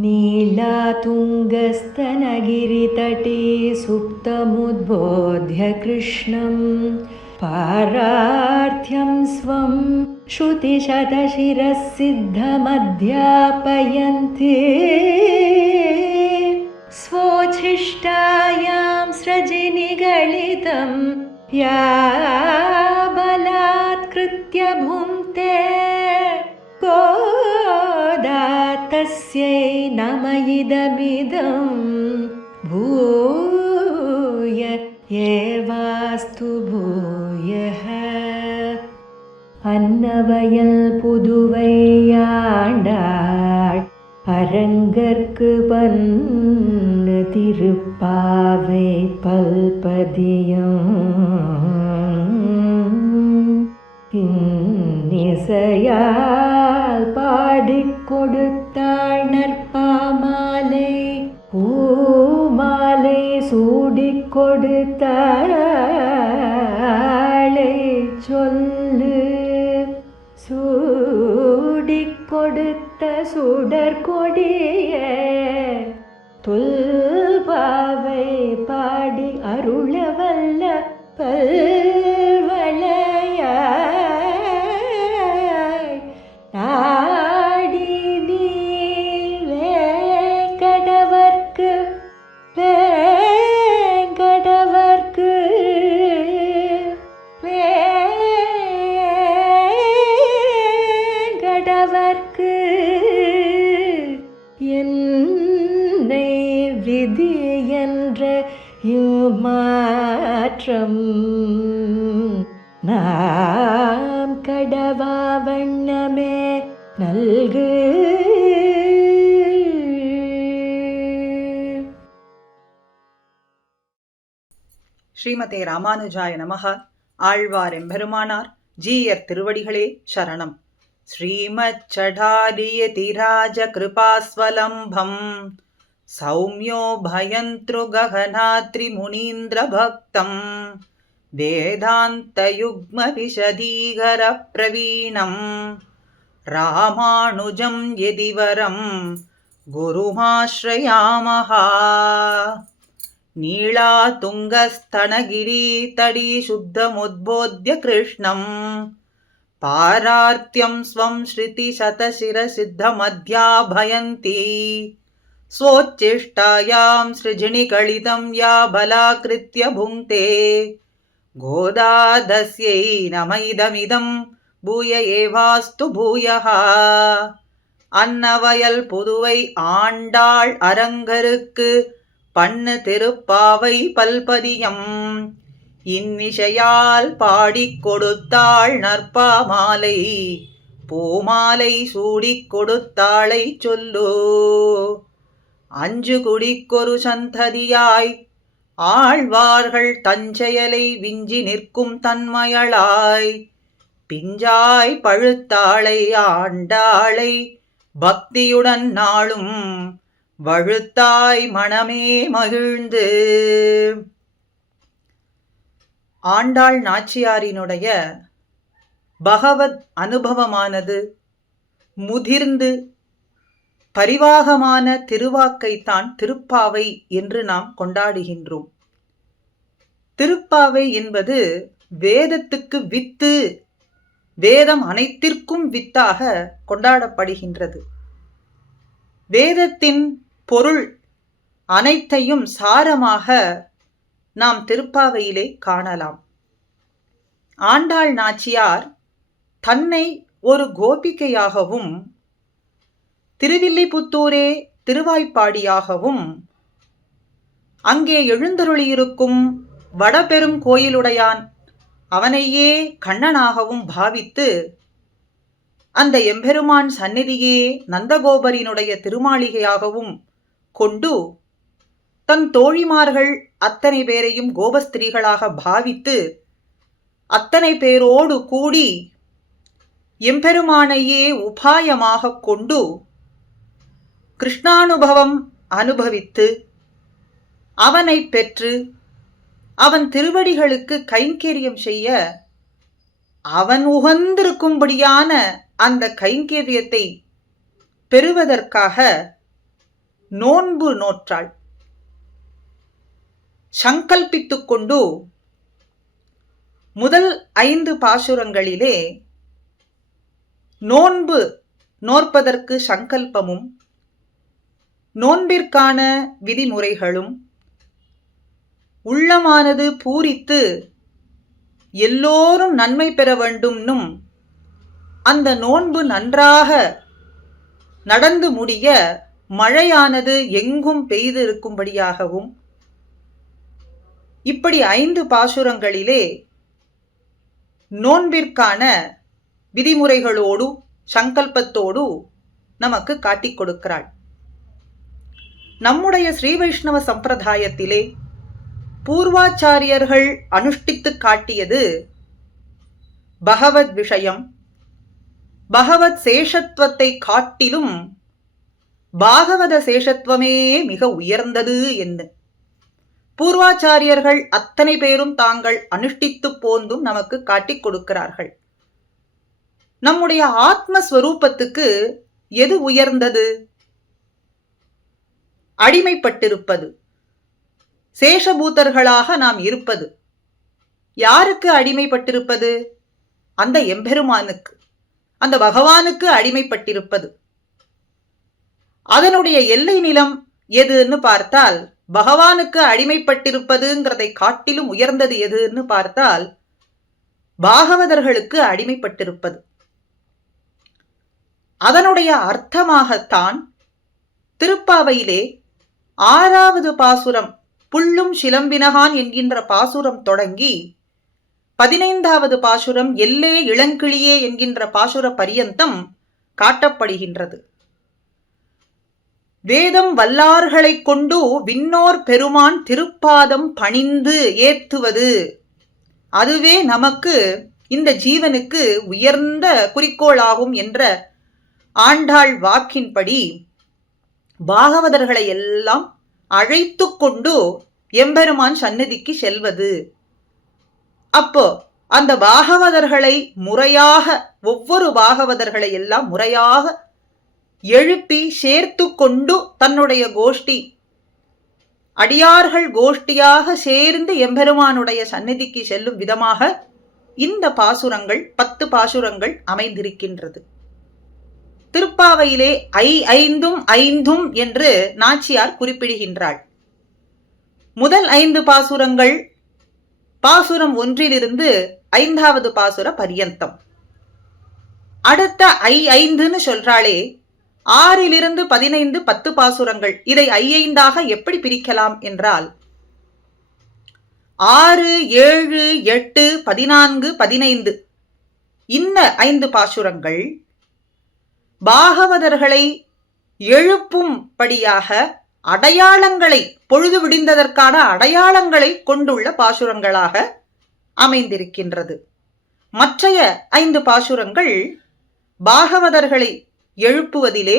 नीलातुङ्गस्तनगिरितटे सुप्तमुद्बोध्य कृष्णं पारार्थ्यं स्वं श्रुतिशतशिरः सिद्धमध्यापयन्ति स्वोच्छिष्टायां सृजिनिगलितं या बलात्कृत्य भुङ्क्ते गोदा तस्यै नम इदमिदं भूय एवास्तु भूयः. அன்னவயல் புதுவையாண்டாள் அரங்கற்கு பன்னு திருப்பாவை பல்பதியம் இன்னிசையால் பாடிக் கொடுத்தாள் நற்பாமாலை பூமாலை சூடிக் கொடுத்தாளை சொல்லு சூடிக் கொடுத்த சுடற்கொடிய தொல்பாவை பாடி அருளவல்ல பல்வளையாய் நாடி நீலே கடவர்க்கு வேங்கடவர்க்கு வேங்கடவர்க்கு என்னை விதி என்ற மாற்றம் நாம் கடவா வண்ணமே நல்கு. ஸ்ரீமதே ராமானுஜாய நமஹ. ஆழ்வார் எம்பெருமானார் ஜீயர் திருவடிகளே சரணம். ஸ்ரீமச்சடாரியதிராஜ கிருபாஸ்வலம்பம் சௌமியோ பயந்த்ரு ககனாத்ரி முனீந்திர பக்தம் வேதாந்த யுக்ம விஷதீகர பிரவீணம் ராமானுஜம் யதிவரம் குருமாஸ்ரயாமஹா. நீளாதுங்கஸ்தனகிரி தடி சுத்தமுத்போத்ய கிருஷ்ணம் பாரார்த்தியம் ஸ்வம் ஸ்ருதி சதசிர சித்தமத்யாபயந்தி ஸ்வோச்சிஷ்டாயாம் ஸ்ருஜினிகலிதம் யா பலாக்ருத்ய புங்க்தே கோதாதஸ்யை நம இதமிதம் பூய ஏவாஸ்து பூயः. அன்னவயல் புதுவை ஆண்டாள் அரங்கருக்கு பண்ணு திருப்பாவை பல்பதியம் இன்னிசையால் பாடிக் கொடுத்தாள் நற்பாமாலை பூமாலை சூடிக் கொடுத்தாளை சொல்லு. அஞ்சு குடிக்கொரு சந்ததியாய் ஆழ்வார்கள் தஞ்செயலை விஞ்சி நிற்கும் தன்மயளாய் பிஞ்சாய் பழுத்தாளை ஆண்டாளை பக்தியுடன் நாளும் வழுத்தாய் மனமே மகிழ்ந்து. ஆண்டாள் நாச்சியாரினுடைய பகவத் அனுபவமானது முதிர்ந்து பரிவாகமான திருவாக்கைத்தான் திருப்பாவை என்று நாம் கொண்டாடுகின்றோம். திருப்பாவை என்பது வேதத்துக்கு வித்து, வேதம் அனைத்திற்கும் வித்தாக கொண்டாடப்படுகின்றது. வேதத்தின் பொருள் அனைத்தையும் சாரமாக நாம் திருப்பாவையிலே காணலாம். ஆண்டாள் நாச்சியார் தன்னை ஒரு கோபிகையாகவும் திருவில்லிபுத்தூரே திருவாய்ப்பாடியாகவும் அங்கே எழுந்தருளியிருக்கும் வடபெரும் கோயிலுடையான் அவனையே கண்ணனாகவும் பாவித்து அந்த எம்பெருமான் சந்நிதியே நந்தகோபரினுடைய திருமாளிகையாகவும் கொண்டு தன் தோழிமார்கள் அத்தனை பேரையும் கோபஸ்திரீகளாக பாவித்து அத்தனை பேரோடு கூடி எம்பெருமானையே உபாயமாக கொண்டு கிருஷ்ணானுபவம் அனுபவித்து அவனை பெற்று அவன் திருவடிகளுக்கு கைங்கரியம் செய்ய அவன் உகந்திருக்கும்படியான அந்த கைங்கரியத்தை பெறுவதற்காக நோன்பு நோற்றாள். சங்கல்பித்துக் கொண்டு முதல் 5 பாசுரங்களிலே நோன்பு நோற்பதற்கு சங்கல்பமும் நோன்பிற்கான விதிமுறைகளும் உள்ளமானது பூரித்து எல்லோரும் நன்மை பெற வேண்டும்னும் அந்த நோன்பு நன்றாக நடந்து முடிய மழையானது எங்கும் பெய்து இருக்கும்படியாகவும் இப்படி 5 பாசுரங்களிலே நோன்பிற்கான விதிமுறைகளோடு சங்கல்பத்தோடு நமக்கு காட்டிக் கொடுக்கிறாள். நம்முடைய ஸ்ரீ வைஷ்ணவ சம்பிரதாயத்திலே பூர்வாச்சாரியர்கள் அனுஷ்டித்து காட்டியது பகவத் விஷயம். பகவத் சேஷத்துவத்தை காட்டிலும் பாகவத சேஷத்துவமே மிக உயர்ந்தது என்று பூர்வாச்சாரியர்கள் அத்தனை பேரும் தாங்கள் அனுஷ்டித்து போந்தும் நமக்கு காட்டிக் கொடுக்கிறார்கள். நம்முடைய ஆத்மஸ்வரூபத்துக்கு எது உயர்ந்தது? அடிமைப்பட்டிருப்பது, சேஷபூதர்களாக நாம் இருப்பது. யாருக்கு அடிமைப்பட்டிருப்பது? அந்த எம்பெருமானுக்கு, அந்த பகவானுக்கு அடிமைப்பட்டிருப்பது. அதனுடைய எல்லை நிலம் எதுன்னு பார்த்தால், பகவானுக்கு அடிமைப்பட்டிருப்பதுங்கிறதை காட்டிலும் உயர்ந்தது எதுன்னு பார்த்தால் பாகவதர்களுக்கு அடிமைப்பட்டிருப்பது. அதனுடைய அர்த்தமாகத்தான் திருப்பாவையிலே 6வது பாசுரம் புள்ளும் சிலம்பினகான் என்கின்ற பாசுரம் தொடங்கி 15வது பாசுரம் எல்லே இளங்கிளியே என்கின்ற பாசுர பரியந்தம் காட்டப்படுகின்றது. வேதம் வல்லார்களைக் கொண்டு விண்ணோர் பெருமான் திருப்பாதம் பணிந்து ஏத்துவது, அதுவே நமக்கு இந்த ஜீவனுக்கு உயர்ந்த குறிக்கோளாகும் என்ற ஆண்டாள் வாக்கின்படி பாகவதர்களை எல்லாம் அழைத்து கொண்டு எம்பெருமான் சந்நிதிக்கு செல்வது. அப்போ அந்த பாகவதர்களை முறையாக, ஒவ்வொரு பாகவதர்களை எல்லாம் முறையாக எழுப்பி சேர்த்து கொண்டு தன்னுடைய கோஷ்டி, அடியார்கள் கோஷ்டியாக சேர்ந்து எம்பெருமானுடைய சந்நிதிக்கு செல்லும் விதமாக இந்த பாசுரங்கள் 10 பாசுரங்கள் அமைந்திருக்கின்றது. திருப்பாவையிலே 5 என்று நாச்சியார் குறிப்பிடுகின்றாள். முதல் 5 பாசுரங்கள் பாசுரம் 1 5வது பாசுர பரியந்தம். அடுத்த 5 சொல்றாளே, 6 15 10 பாசுரங்கள். இதை 5 எப்படி பிரிக்கலாம் என்றால் 6, 7, 8, 14, 15 இந்த 5 பாசுரங்கள் பாகவதர்களை எழுப்பும்படியாக அடையாளங்களை, பொழுது விடிந்ததற்கான அடையாளங்களை கொண்டுள்ள பாசுரங்களாக அமைந்திருக்கின்றது. மற்றைய 5 பாசுரங்கள் பாகவதர்களை எழுப்புவதிலே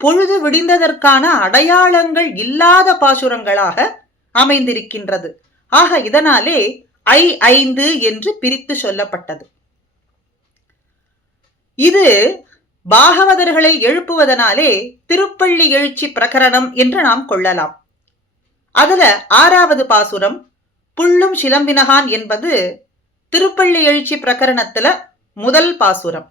பொழுது விடிந்ததற்கான அடையாளங்கள் இல்லாத பாசுரங்களாக அமைந்திருக்கின்றது. ஆக இதனாலே 5 என்று பிரித்து சொல்லப்பட்டது. இது பாகவதர்களை எழுப்புவதனாலே திருப்பள்ளி எழுச்சி பிரகரணம் என்று நாம் கொள்ளலாம். அதுல 6வது பாசுரம் புள்ளும் சிலம்பினகான் என்பது திருப்பள்ளி எழுச்சி பிரகரணத்துல முதல் பாசுரம்.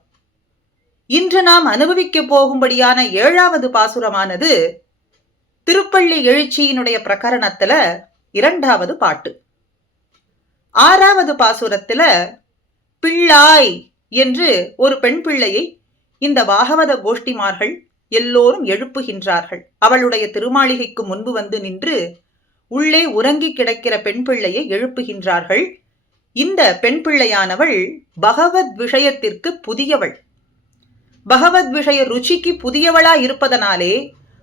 இன்று நாம் அனுபவிக்க போகும்படியான 7வது பாசுரமானது திருப்பள்ளி எழுச்சியினுடைய பிரகரணத்துல 2வது பாட்டு. 6வது பாசுரத்துல பிள்ளாய் என்று ஒரு பெண் பிள்ளையை இந்த பாகவத கோஷ்டிமார்கள் எல்லோரும் எழுப்புகின்றார்கள். அவளுடைய திருமாளிகைக்கு முன்பு வந்து நின்று உள்ளே உறங்கி கிடக்கிற பெண் பிள்ளையை எழுப்புகின்றார்கள். இந்த பெண் பிள்ளையானவள் பகவத் விஷயத்திற்கு புதியவள், பகவத் விஷய ருச்சிக்கு புதியவளா இருப்பதனாலே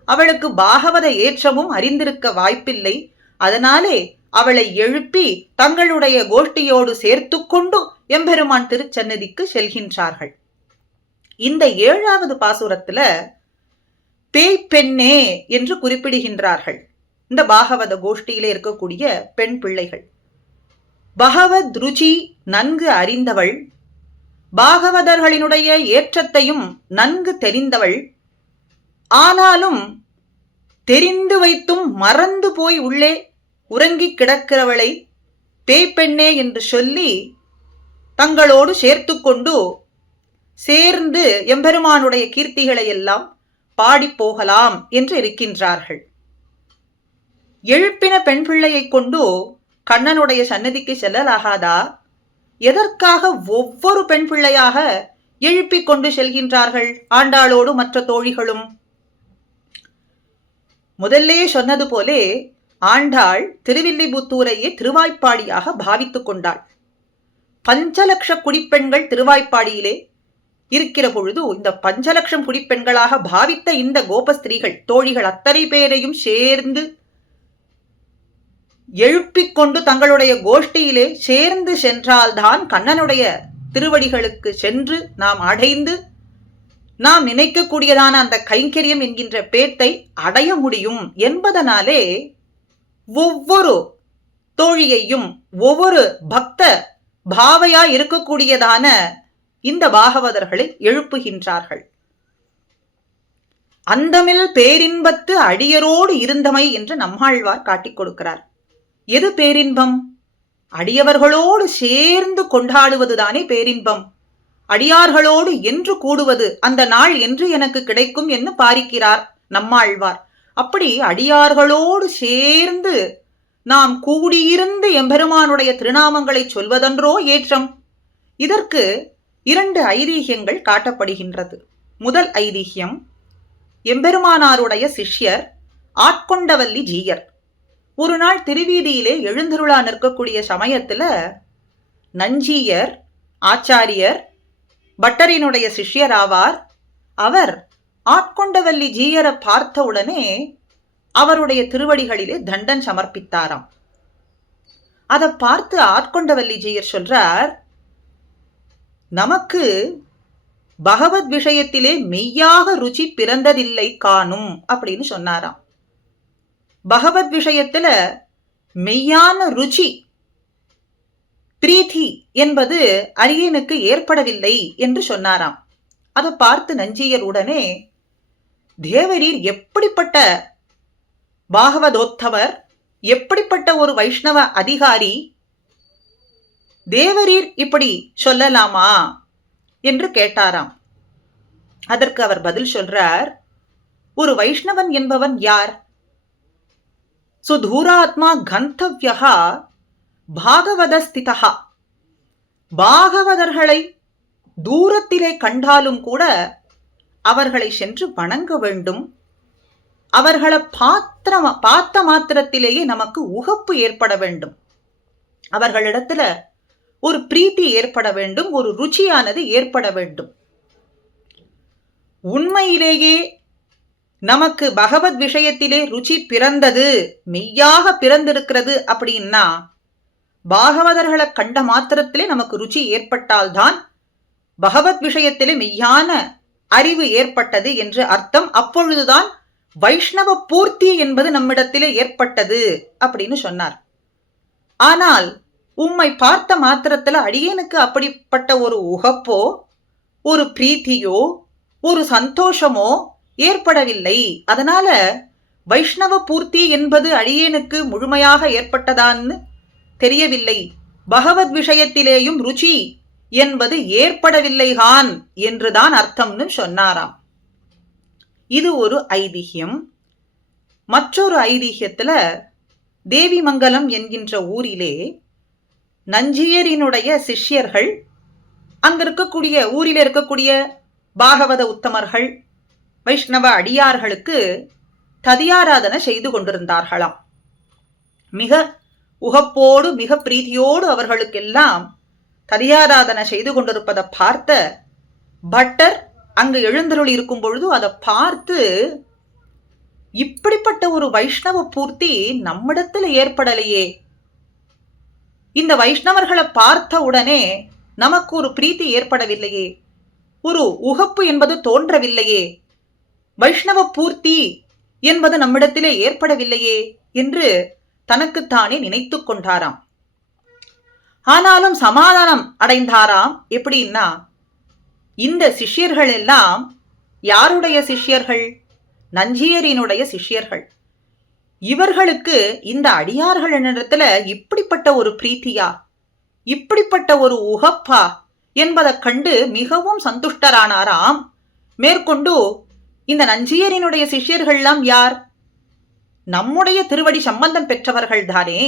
அவளுக்கு பாகவத ஏற்றமும் அறிந்திருக்க வாய்ப்பில்லை. அதனாலே அவளை எழுப்பி தங்களுடைய கோஷ்டியோடு சேர்த்து கொண்டு எம்பெருமான் திருச்சன்னதிக்கு செல்கின்றார்கள். இந்த 7வது பாசுரத்துல பேய் பெண்ணே என்று குறிப்பிடுகின்றார்கள். இந்த பாகவத கோஷ்டியிலே இருக்கக்கூடிய பெண் பிள்ளைகள் பகவத் ருச்சி நன்கு அறிந்தவள், பாகவதர்களினுடைய ஏற்றத்தையும் நன்கு தெரிந்தவள். ஆனாலும் தெரிந்து வைத்தும் மறந்து போய் உள்ளே உறங்கிக் கிடக்கிறவளை பேய்ப்பெண்ணே என்று சொல்லி தங்களோடு சேர்த்து கொண்டு சேர்ந்து எம்பெருமானுடைய கீர்த்திகளை எல்லாம் பாடிப் போகலாம் என்று இருக்கின்றார்கள். எழுப்பின பெண் பிள்ளையை கொண்டு கண்ணனுடைய சன்னதிக்கு செல்லலாகாதா? எதற்காக ஒவ்வொரு பெண் பிள்ளையாக எழுப்பிக் கொண்டு செல்கின்றார்கள் ஆண்டாளோடு மற்ற தோழிகளும்? முதல்லே சொன்னது போலே ஆண்டாள் திருவில்லிபுத்தூரையே திருவாய்ப்பாடியாக பாவித்துக் கொண்டாள். 5 லட்சம் குடிப்பெண்கள் திருவாய்ப்பாடியிலே இருக்கிற பொழுது இந்த 5 லட்சம் குடிப்பெண்களாக பாவித்த இந்த கோபஸ்திரீகள் தோழிகள் அத்தனை பேரையும் சேர்ந்து எழுப்பிக் கொண்டு தங்களுடைய கோஷ்டியிலே சேர்ந்து சென்றால்தான் கண்ணனுடைய திருவடிகளுக்கு சென்று நாம் அடைந்து நாம் நினைக்கக்கூடியதான அந்த கைங்கரியம் என்கின்ற பேட்டை அடைய முடியும் என்பதனாலே ஒவ்வொரு தோழியையும் ஒவ்வொரு பக்த பாவையா இருக்கக்கூடியதான இந்த பாகவதர்களை எழுப்புகின்றார்கள். அந்தமில் பேரின்பத்து அடியரோடு இருந்தமை என்று நம்மாழ்வார் காட்டிக் கொடுக்கிறார். எது பேரின்பம்? அடியவர்களோடு சேர்ந்து கொண்டாடுவதுதானே பேரின்பம். அடியார்களோடு என்று கூடுவது, அந்த நாள் என்று எனக்கு கிடைக்கும் என்று பாரிக்கிறார் நம்மாழ்வார். அப்படி அடியார்களோடு சேர்ந்து நாம் கூடியிருந்து எம்பெருமானுடைய திருநாமங்களை சொல்வதென்றோ ஏற்றம். இதற்கு 2 ஐதீகங்கள் காட்டப்படுகின்றது. முதல் ஐதீகம், எம்பெருமானாருடைய சிஷ்யர் ஆட்கொண்டவல்லி ஜீயர் ஒரு நாள் திருவீதியிலே எழுந்தருளா நிற்கக்கூடிய சமயத்துல நஞ்சீயர் ஆச்சாரியர் பட்டரினுடைய சிஷ்யர் ஆவார். அவர் ஆட்கொண்டவல்லி ஜீயரை பார்த்தவுடனே அவருடைய திருவடிகளிலே தண்டன் சமர்ப்பித்தாராம். அதை பார்த்து ஆட்கொண்டவல்லி ஜீயர் சொல்றார், நமக்கு பகவத் விஷயத்திலே மெய்யாக ருச்சி பிறந்ததில்லை காணும் அப்படின்னு சொன்னாராம். பகவத் விஷயத்துல மெய்யான ருச்சி பிரீத்தி என்பது அரியனுக்கு ஏற்படவில்லை என்று சொன்னாராம். அதை பார்த்து நஞ்சியர் உடனே, தேவரீர் எப்படிப்பட்ட பாகவதோத்தவர், எப்படிப்பட்ட ஒரு வைஷ்ணவ அதிகாரி, தேவரீர் இப்படி சொல்லலாமா என்று கேட்டாராம். அதற்கு அவர் பதில் சொல்றார், ஒரு வைஷ்ணவன் என்பவன் யார்? சுதூராத்மா கந்தவ்யா பாகவதஸ்திதா. பாகவதர்களை தூரத்திலே கண்டாலும் கூட அவர்களை சென்று வணங்க வேண்டும். அவர்களை பார்த்த மாத்திரத்திலேயே நமக்கு உகப்பு ஏற்பட வேண்டும். அவர்களிடத்துல ஒரு பிரீத்தி ஏற்பட வேண்டும், ஒரு ருச்சியானது ஏற்பட வேண்டும். உண்மையிலேயே நமக்கு பகவத் விஷயத்திலே ருச்சி பிறந்தது, மெய்யாக பிறந்திருக்கிறது அப்படின்னா பாகவதர்களை கண்ட மாத்திரத்திலே நமக்கு ருச்சி ஏற்பட்டால்தான் பகவத் விஷயத்திலே மெய்யான அறிவு ஏற்பட்டது என்று அர்த்தம். அப்பொழுதுதான் வைஷ்ணவ பூர்த்தி என்பது நம்மிடத்திலே ஏற்பட்டது அப்படின்னு சொன்னார். ஆனால் உம்மை பார்த்த மாத்திரத்துல அடியேனுக்கு அப்படிப்பட்ட ஒரு உகப்போ ஒரு பிரீத்தியோ ஒரு சந்தோஷமோ ஏற்படவில்லை. அதனால வைஷ்ணவ பூர்த்தி என்பது அடியேனுக்கு முழுமையாக ஏற்பட்டதான்னு தெரியவில்லை. பகவத் விஷயத்திலேயும் ருச்சி என்பது ஏற்படவில்லைகான் என்றுதான் அர்த்தம்னு சொன்னாராம். இது ஒரு ஐதிஹ்யம். மற்றொரு ஐதிஹ்யத்துல தேவிமங்கலம் என்கின்ற ஊரிலே நஞ்சியரினுடைய சிஷ்யர்கள் அங்க இருக்கக்கூடிய ஊரில் இருக்கக்கூடிய பாகவத உத்தமர்கள் வைஷ்ணவ அடியார்களுக்கு ததியாராதனை செய்து கொண்டிருந்தார்களாம். மிக உகப்போடு மிக பிரீதியோடு அவர்களுக்கெல்லாம் ததியாராதனை செய்து கொண்டிருப்பதை பார்த்த பட்டர் அங்கு எழுந்தருள் இருக்கும் பொழுது அதை பார்த்து, இப்படிப்பட்ட ஒரு வைஷ்ணவ பூர்த்தி நம்மிடத்தில் ஏற்படலையே, இந்த வைஷ்ணவர்களை பார்த்த உடனே நமக்கு ஒரு பிரீத்தி ஏற்படவில்லையே, ஒரு உகப்பு என்பது தோன்றவில்லையே, வைஷ்ணவ பூர்த்தி என்பது நம்மிடத்திலே ஏற்படவில்லையே என்று தனக்குத்தானே நினைத்து கொண்டாராம். ஆனாலும் சமாதானம் அடைந்தாராம். எப்படின்னா, இந்த சிஷ்யர்கள் எல்லாம் யாருடைய சிஷ்யர்கள்? நஞ்சியரினுடைய சிஷ்யர்கள். இவர்களுக்கு இந்த அடியார்களிடத்துல இப்படிப்பட்ட ஒரு பிரீத்தியா, இப்படிப்பட்ட ஒரு உகப்பா என்பதைக் கண்டு மிகவும் சந்துஷ்டரானாராம். மேற்கொண்டு இந்த நஞ்சியரினுடைய சிஷ்யர்கள்லாம் யார்? நம்முடைய திருவடி சம்பந்தம் பெற்றவர்கள் தானே.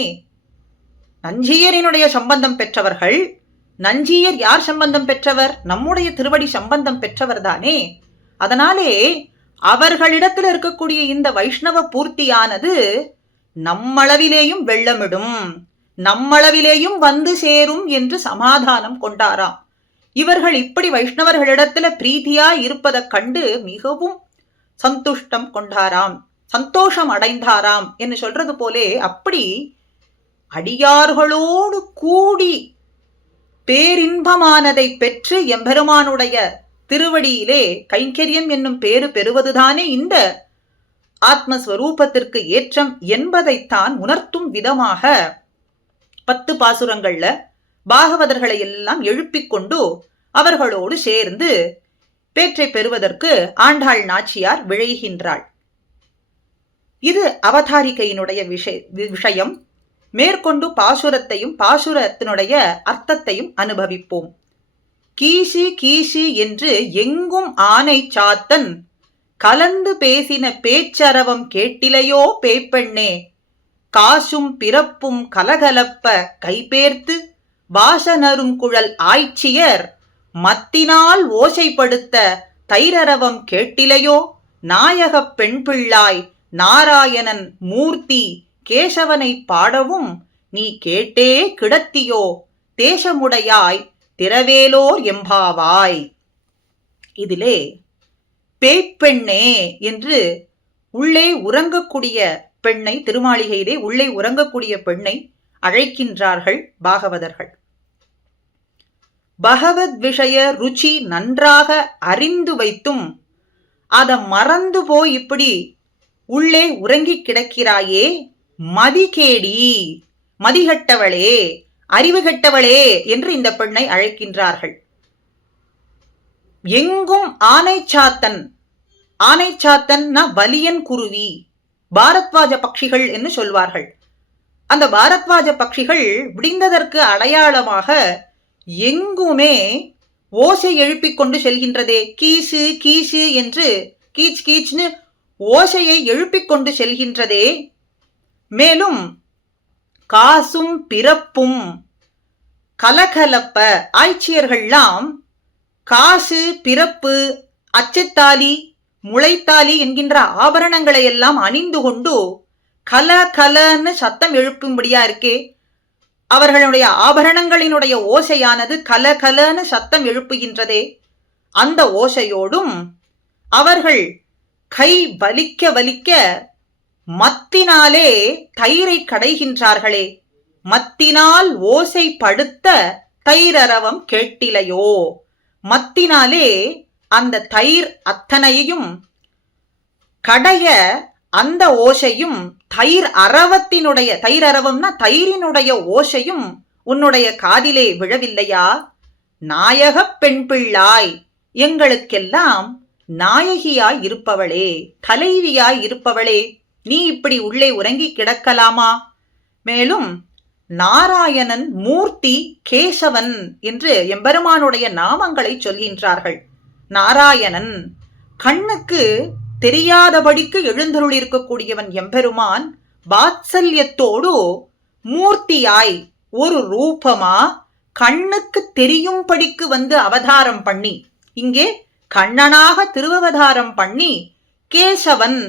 நஞ்சியரினுடைய சம்பந்தம் பெற்றவர்கள். நஞ்சியர் யார் சம்பந்தம் பெற்றவர்? நம்முடைய திருவடி சம்பந்தம் பெற்றவர் தானே. அதனாலே அவர்களிடத்தில் இருக்கக்கூடிய இந்த வைஷ்ணவ பூர்த்தியானது நம்மளவிலேயும் வெள்ளமிடும், நம்மளவிலேயும் வந்து சேரும் என்று சமாதானம் கொண்டாராம். இவர்கள் இப்படி வைஷ்ணவர்களிடத்துல பிரீதியா இருப்பதைக் கண்டு மிகவும் சந்துஷ்டம் கொண்டாராம், சந்தோஷம் அடைந்தாராம் என்று சொல்றது போலே அப்படி அடியார்களோடு கூடி பேரின்பமானதை பெற்று எம்பெருமானுடைய திருவடியிலே கைங்கரியம் என்னும் பேறு பெறுவதுதானே இந்த ஆத்மஸ்வரூபத்திற்கு ஏற்றம் என்பதைத்தான் உணர்த்தும் விதமாக 10 பாசுரங்கள்ல பாகவதர்களை எல்லாம் எழுப்பிக் கொண்டு அவர்களோடு சேர்ந்து பேற்றை பெறுவதற்கு ஆண்டாள் நாச்சியார் விழைகின்றாள். இது அவதாரிகையினுடைய விஷயம். மேற்கொண்டு பாசுரத்தையும் பாசுரத்தினுடைய அர்த்தத்தையும் அனுபவிப்போம். கீசு கீசு என்று எங்கும் ஆனை சாத்தன் கலந்து பேசின பேச்சரவம் கேட்டிலையோ பேய்ப்பெண்ணே, காசும் பிறப்பும் கலகலப்ப கைபேர்த்து வாசனரும் குழல் ஆய்ச்சியர் மத்தினால் ஓசைப்படுத்த தைரரவம் கேட்டிலையோ நாயகப் பெண் பிள்ளாய் நாராயணன் மூர்த்தி கேசவனை பாடவும் நீ கேட்டே கிடத்தியோ தேசமுடையாய் திரவேலோர் எம்பாவாய். இதிலே பேய்ப்பெண்ணே என்று உள்ளே உறங்கக்கூடிய பெண்ணை, திருமாளிகையிலே உள்ளே உறங்கக்கூடிய பெண்ணை அழைக்கின்றார்கள் பாகவதர்கள். பகவத் விஷய ருச்சி நன்றாக அறிந்து வைத்தும் அதை மறந்து போய் இப்படி உள்ளே உறங்கி கிடக்கிறாயே, மதிகேடி, மதிகட்டவளே, அறிவு கெட்டவளே என்று இந்த பெண்ணை அழைக்கின்றார்கள். எங்கும் ஆனைச்சாத்தன், ஆனைச்சாத்தன்னா வலியன் குருவி, பாரத்வாஜ பட்சிகள் என்று சொல்வார்கள். அந்த பாரத்வாஜ பட்சிகள் விடிந்ததற்கு அடையாளமாக எங்குமே ஓசை எழுப்பிக் கொண்டு செல்கின்றதே. கீசு கீசு என்று கீச் கீச்னு ஓசையை எழுப்பிக் கொண்டு செல்கின்றதே. மேலும் காசும் பிறப்பும் கலகலப்ப, ஆய்ச்சியர்கள்லாம் காசு பிறப்பு அச்சத்தாலி முளைத்தாலி என்கின்ற ஆபரணங்களை எல்லாம் அணிந்து கொண்டு கல கலன்னு சத்தம் எழுப்பும்படியா இருக்கே. அவர்களுடைய ஆபரணங்களினுடைய ஓசையானது கல கலன்னு சத்தம் எழுப்புகின்றதே. அந்த ஓசையோடும் அவர்கள் கை வலிக்க வலிக்க மத்தினாலே தயிரை கடைகின்றார்களே. மத்தினால் ஓசை படுத்த தைரரவம் கேட்டிலையோ. மத்தினாலே அந்த தயிர் அத்தனையும் கடைய அந்த ஓசையும் தயிர் அரவத்தினுடைய, தயிர் அரவம்னா தயிரினுடைய ஓசையும் உன்னுடைய காதிலே விழவில்லையா? நாயகப் பெண் பிள்ளாய், எங்களுக்கெல்லாம் நாயகியாய் இருப்பவளே, தலைவியாய் இருப்பவளே, நீ இப்படி உள்ளே உறங்கி கிடக்கலாமா? மேலும் நாராயணன் மூர்த்தி கேசவன் என்று எம்பெருமானுடைய நாமங்களை சொல்கின்றார்கள். நாராயணன் கண்ணுக்கு தெரியாதபடிக்கு எழுந்தருளிருக்கக்கூடியவன் எம்பெருமான் வாத்சல்யத்தோடு மூர்த்தியாய் ஒரு ரூபமா கண்ணுக்கு தெரியும்படிக்கு வந்து அவதாரம் பண்ணி, இங்கே கண்ணனாக திருவவதாரம் பண்ணி கேசவன்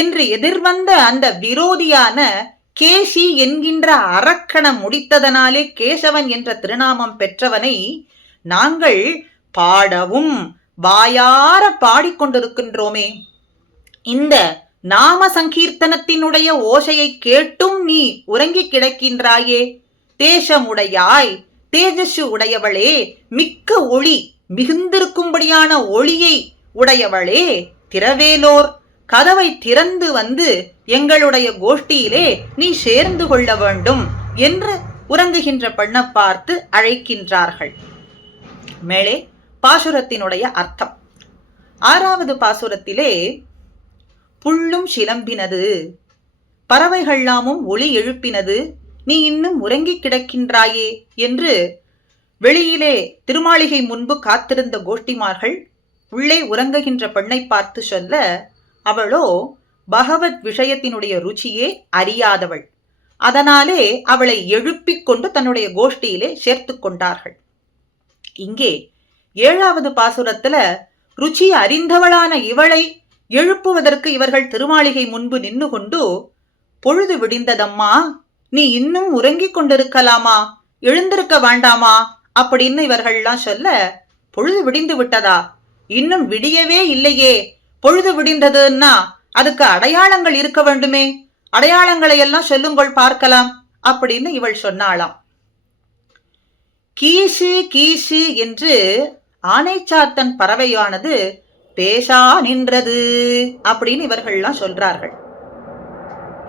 என்று எதிர்வந்த அந்த விரோதியான கேசி என்கின்ற அரக்கணம் முடித்ததனாலே கேசவன் என்ற திருநாமம் பெற்றவனை நாங்கள் பாடவும் வாயார பாடிக்கொண்டிருக்கின்றோமே. இந்த நாம சங்கீர்த்தனத்தினுடைய ஓசையை கேட்டும் நீ உறங்கி கிடக்கின்றாயே. தேசமுடையாய், தேஜசு உடையவளே, மிக்க ஒளி மிகுந்திருக்கும்படியான ஒளியை உடையவளே, திரவேலோர், கதவை திறந்து வந்து எங்களுடைய கோஷ்டியிலே நீ சேர்ந்து கொள்ள வேண்டும் என்று உறங்குகின்ற பெண்ணை பார்த்து அழைக்கின்றார்கள். மேலே பாசுரத்தினுடைய அர்த்தம். 6வது பாசுரத்திலே புள்ளும் சிலம்பினது, பறவைகள்லாமும் ஒளி எழுப்பினது, நீ இன்னும் உறங்கிக் கிடக்கின்றாயே என்று வெளியிலே திருமாளிகை முன்பு காத்திருந்த கோஷ்டிமார்கள் உள்ளே உறங்குகின்ற பெண்ணை பார்த்து சொல்ல, அவளோ பகவத் விஷயத்தினுடைய ருச்சியே அறியாதவள். அதனாலே அவளை எழுப்பிக் கொண்டு தன்னுடைய கோஷ்டியிலே சேர்த்து கொண்டார்கள். இங்கே 7வது பாசுரத்துல ருச்சி அறிந்தவளான இவளை எழுப்புவதற்கு இவர்கள் திருமாளிகை முன்பு நின்று கொண்டு, பொழுது விடிந்ததம்மா, நீ இன்னும் உறங்கிக் கொண்டிருக்கலாமா, எழுந்திருக்க வேண்டாமா அப்படின்னு இவர்கள்லாம் சொல்ல, பொழுது விடிந்து விட்டதா, இன்னும் விடியவே இல்லையே, பொழுது விடிந்ததுன்னா அதுக்கு அடையாளங்கள் இருக்க வேண்டுமே, அடையாளங்களை எல்லாம் சொல்லுங்கள் பார்க்கலாம் அப்படின்னு இவள் சொன்னாளாம். கீசு கீசு என்று ஆனைச்சாத்தன் பறவையானது பேசா நின்றது அப்படின்னு இவர்கள்லாம் சொல்றார்கள்.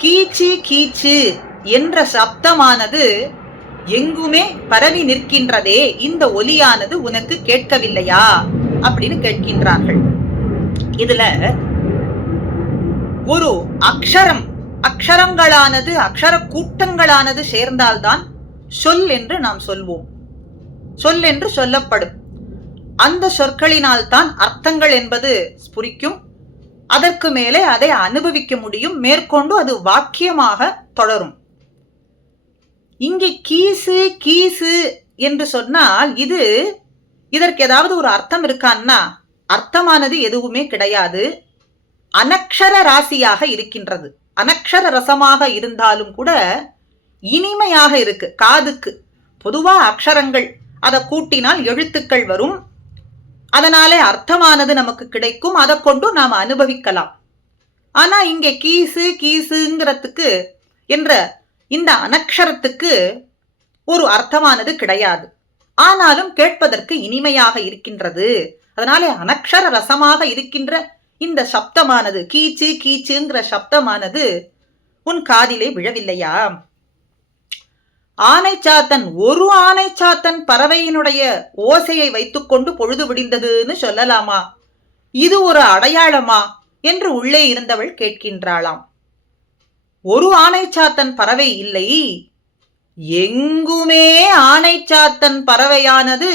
கீச்சு கீச்சு என்ற சப்தமானது எங்குமே பரவி நிற்கின்றதே, இந்த ஒலியானது உனக்கு கேட்கவில்லையா அப்படின்னு கேட்கின்றார்கள். இதுல ஒரு அக்ஷரங்களானது அக்ஷர கூட்டங்களானது சேர்ந்தால்தான் சொல் என்று நாம் சொல்வோம், சொல் என்று சொல்லப்படும். அந்த சொற்களினால் தான் அர்த்தங்கள் என்பது ஸ்புரிக்கும், அதற்கு மேலே அதை அனுபவிக்க முடியும், மேற்கொண்டு அது வாக்கியமாக தொடரும். இங்கே கீசு கீசு என்று சொன்னால் இதற்கு ஏதாவது ஒரு அர்த்தம் இருக்கான்னா அர்த்தமானது எதுவுமே கிடையாது. அனக்ஷர ராசியாக இருக்கின்றது. அனக்ஷர ரசமாக இருந்தாலும் கூட இனிமையாக இருக்கு காதுக்கு. பொதுவா அக்ஷரங்கள் அதை கூட்டினால் எழுத்துக்கள் வரும், அதனாலே அர்த்தமானது நமக்கு கிடைக்கும், அதை கொண்டு நாம் அனுபவிக்கலாம். ஆனா இங்கே கீசு கீசுங்கிறதுக்கு என்ற இந்த அனக்ஷரத்துக்கு ஒரு அர்த்தமானது கிடையாது, ஆனாலும் கேட்பதற்கு இனிமையாக இருக்கின்றது. அதனாலே அனக்ஷர ரசமாக இருக்கின்ற இந்த சப்தமானது, கீச்சு கீச்சுங்கிற சப்தமானது உன் காதிலே விழவில்லையா? ஆனைச்சாத்தன், ஒரு ஆனைச்சாத்தன் பறவையினுடைய ஓசையை வைத்துக்கொண்டு பொழுது விடிந்ததுன்னு சொல்லலாமா? இது ஒரு அடையாளமா என்று உள்ளே இருந்தவள் கேட்கின்றாளாம். ஒரு ஆனைச்சாத்தன் பறவை இல்லை, எங்குமே ஆனைச்சாத்தன் பறவையானது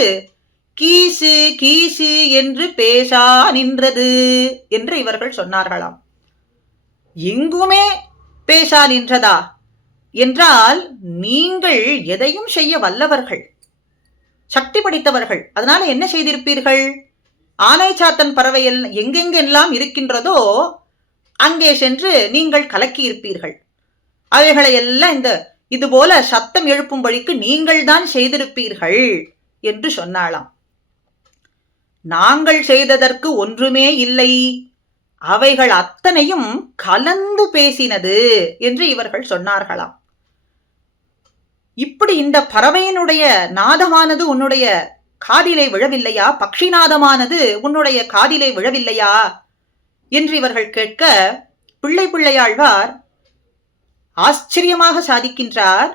கீசு கீசு என்று பேசா நின்றது என்று இவர்கள் சொன்னார்களாம். எங்குமே பேசா நின்றதா என்றால் நீங்கள் எதையும் செய்ய வல்லவர்கள், சக்தி படைத்தவர்கள். அதனால என்ன செய்திருப்பீர்கள்? ஆனைச்சாத்தன் பறவை எங்கெங்கெல்லாம் இருக்கின்றதோ அங்கே சென்று நீங்கள் கலக்கி இருப்பீர்கள். அவைகளை எல்லாம் இதுபோல சத்தம் எழுப்பும்படிக்கு நீங்கள் தான் செய்திருப்பீர்கள் என்று சொன்னாளாம். நாங்கள் செய்ததற்கு ஒன்றுமே இல்லை, அவைகள் அத்தனையும் கலந்து பேசினது என்று இவர்கள் சொன்னார்களாம். இப்படி இந்த பறவையினுடைய நாதமானது உன்னுடைய காதிலே விழவில்லையா? பக்ஷிநாதமானது உன்னுடைய காதிலே விழவில்லையா என்று இவர்கள் கேட்க, பிள்ளையாழ்வார் ஆச்சரியமாக சாதிக்கின்றார்.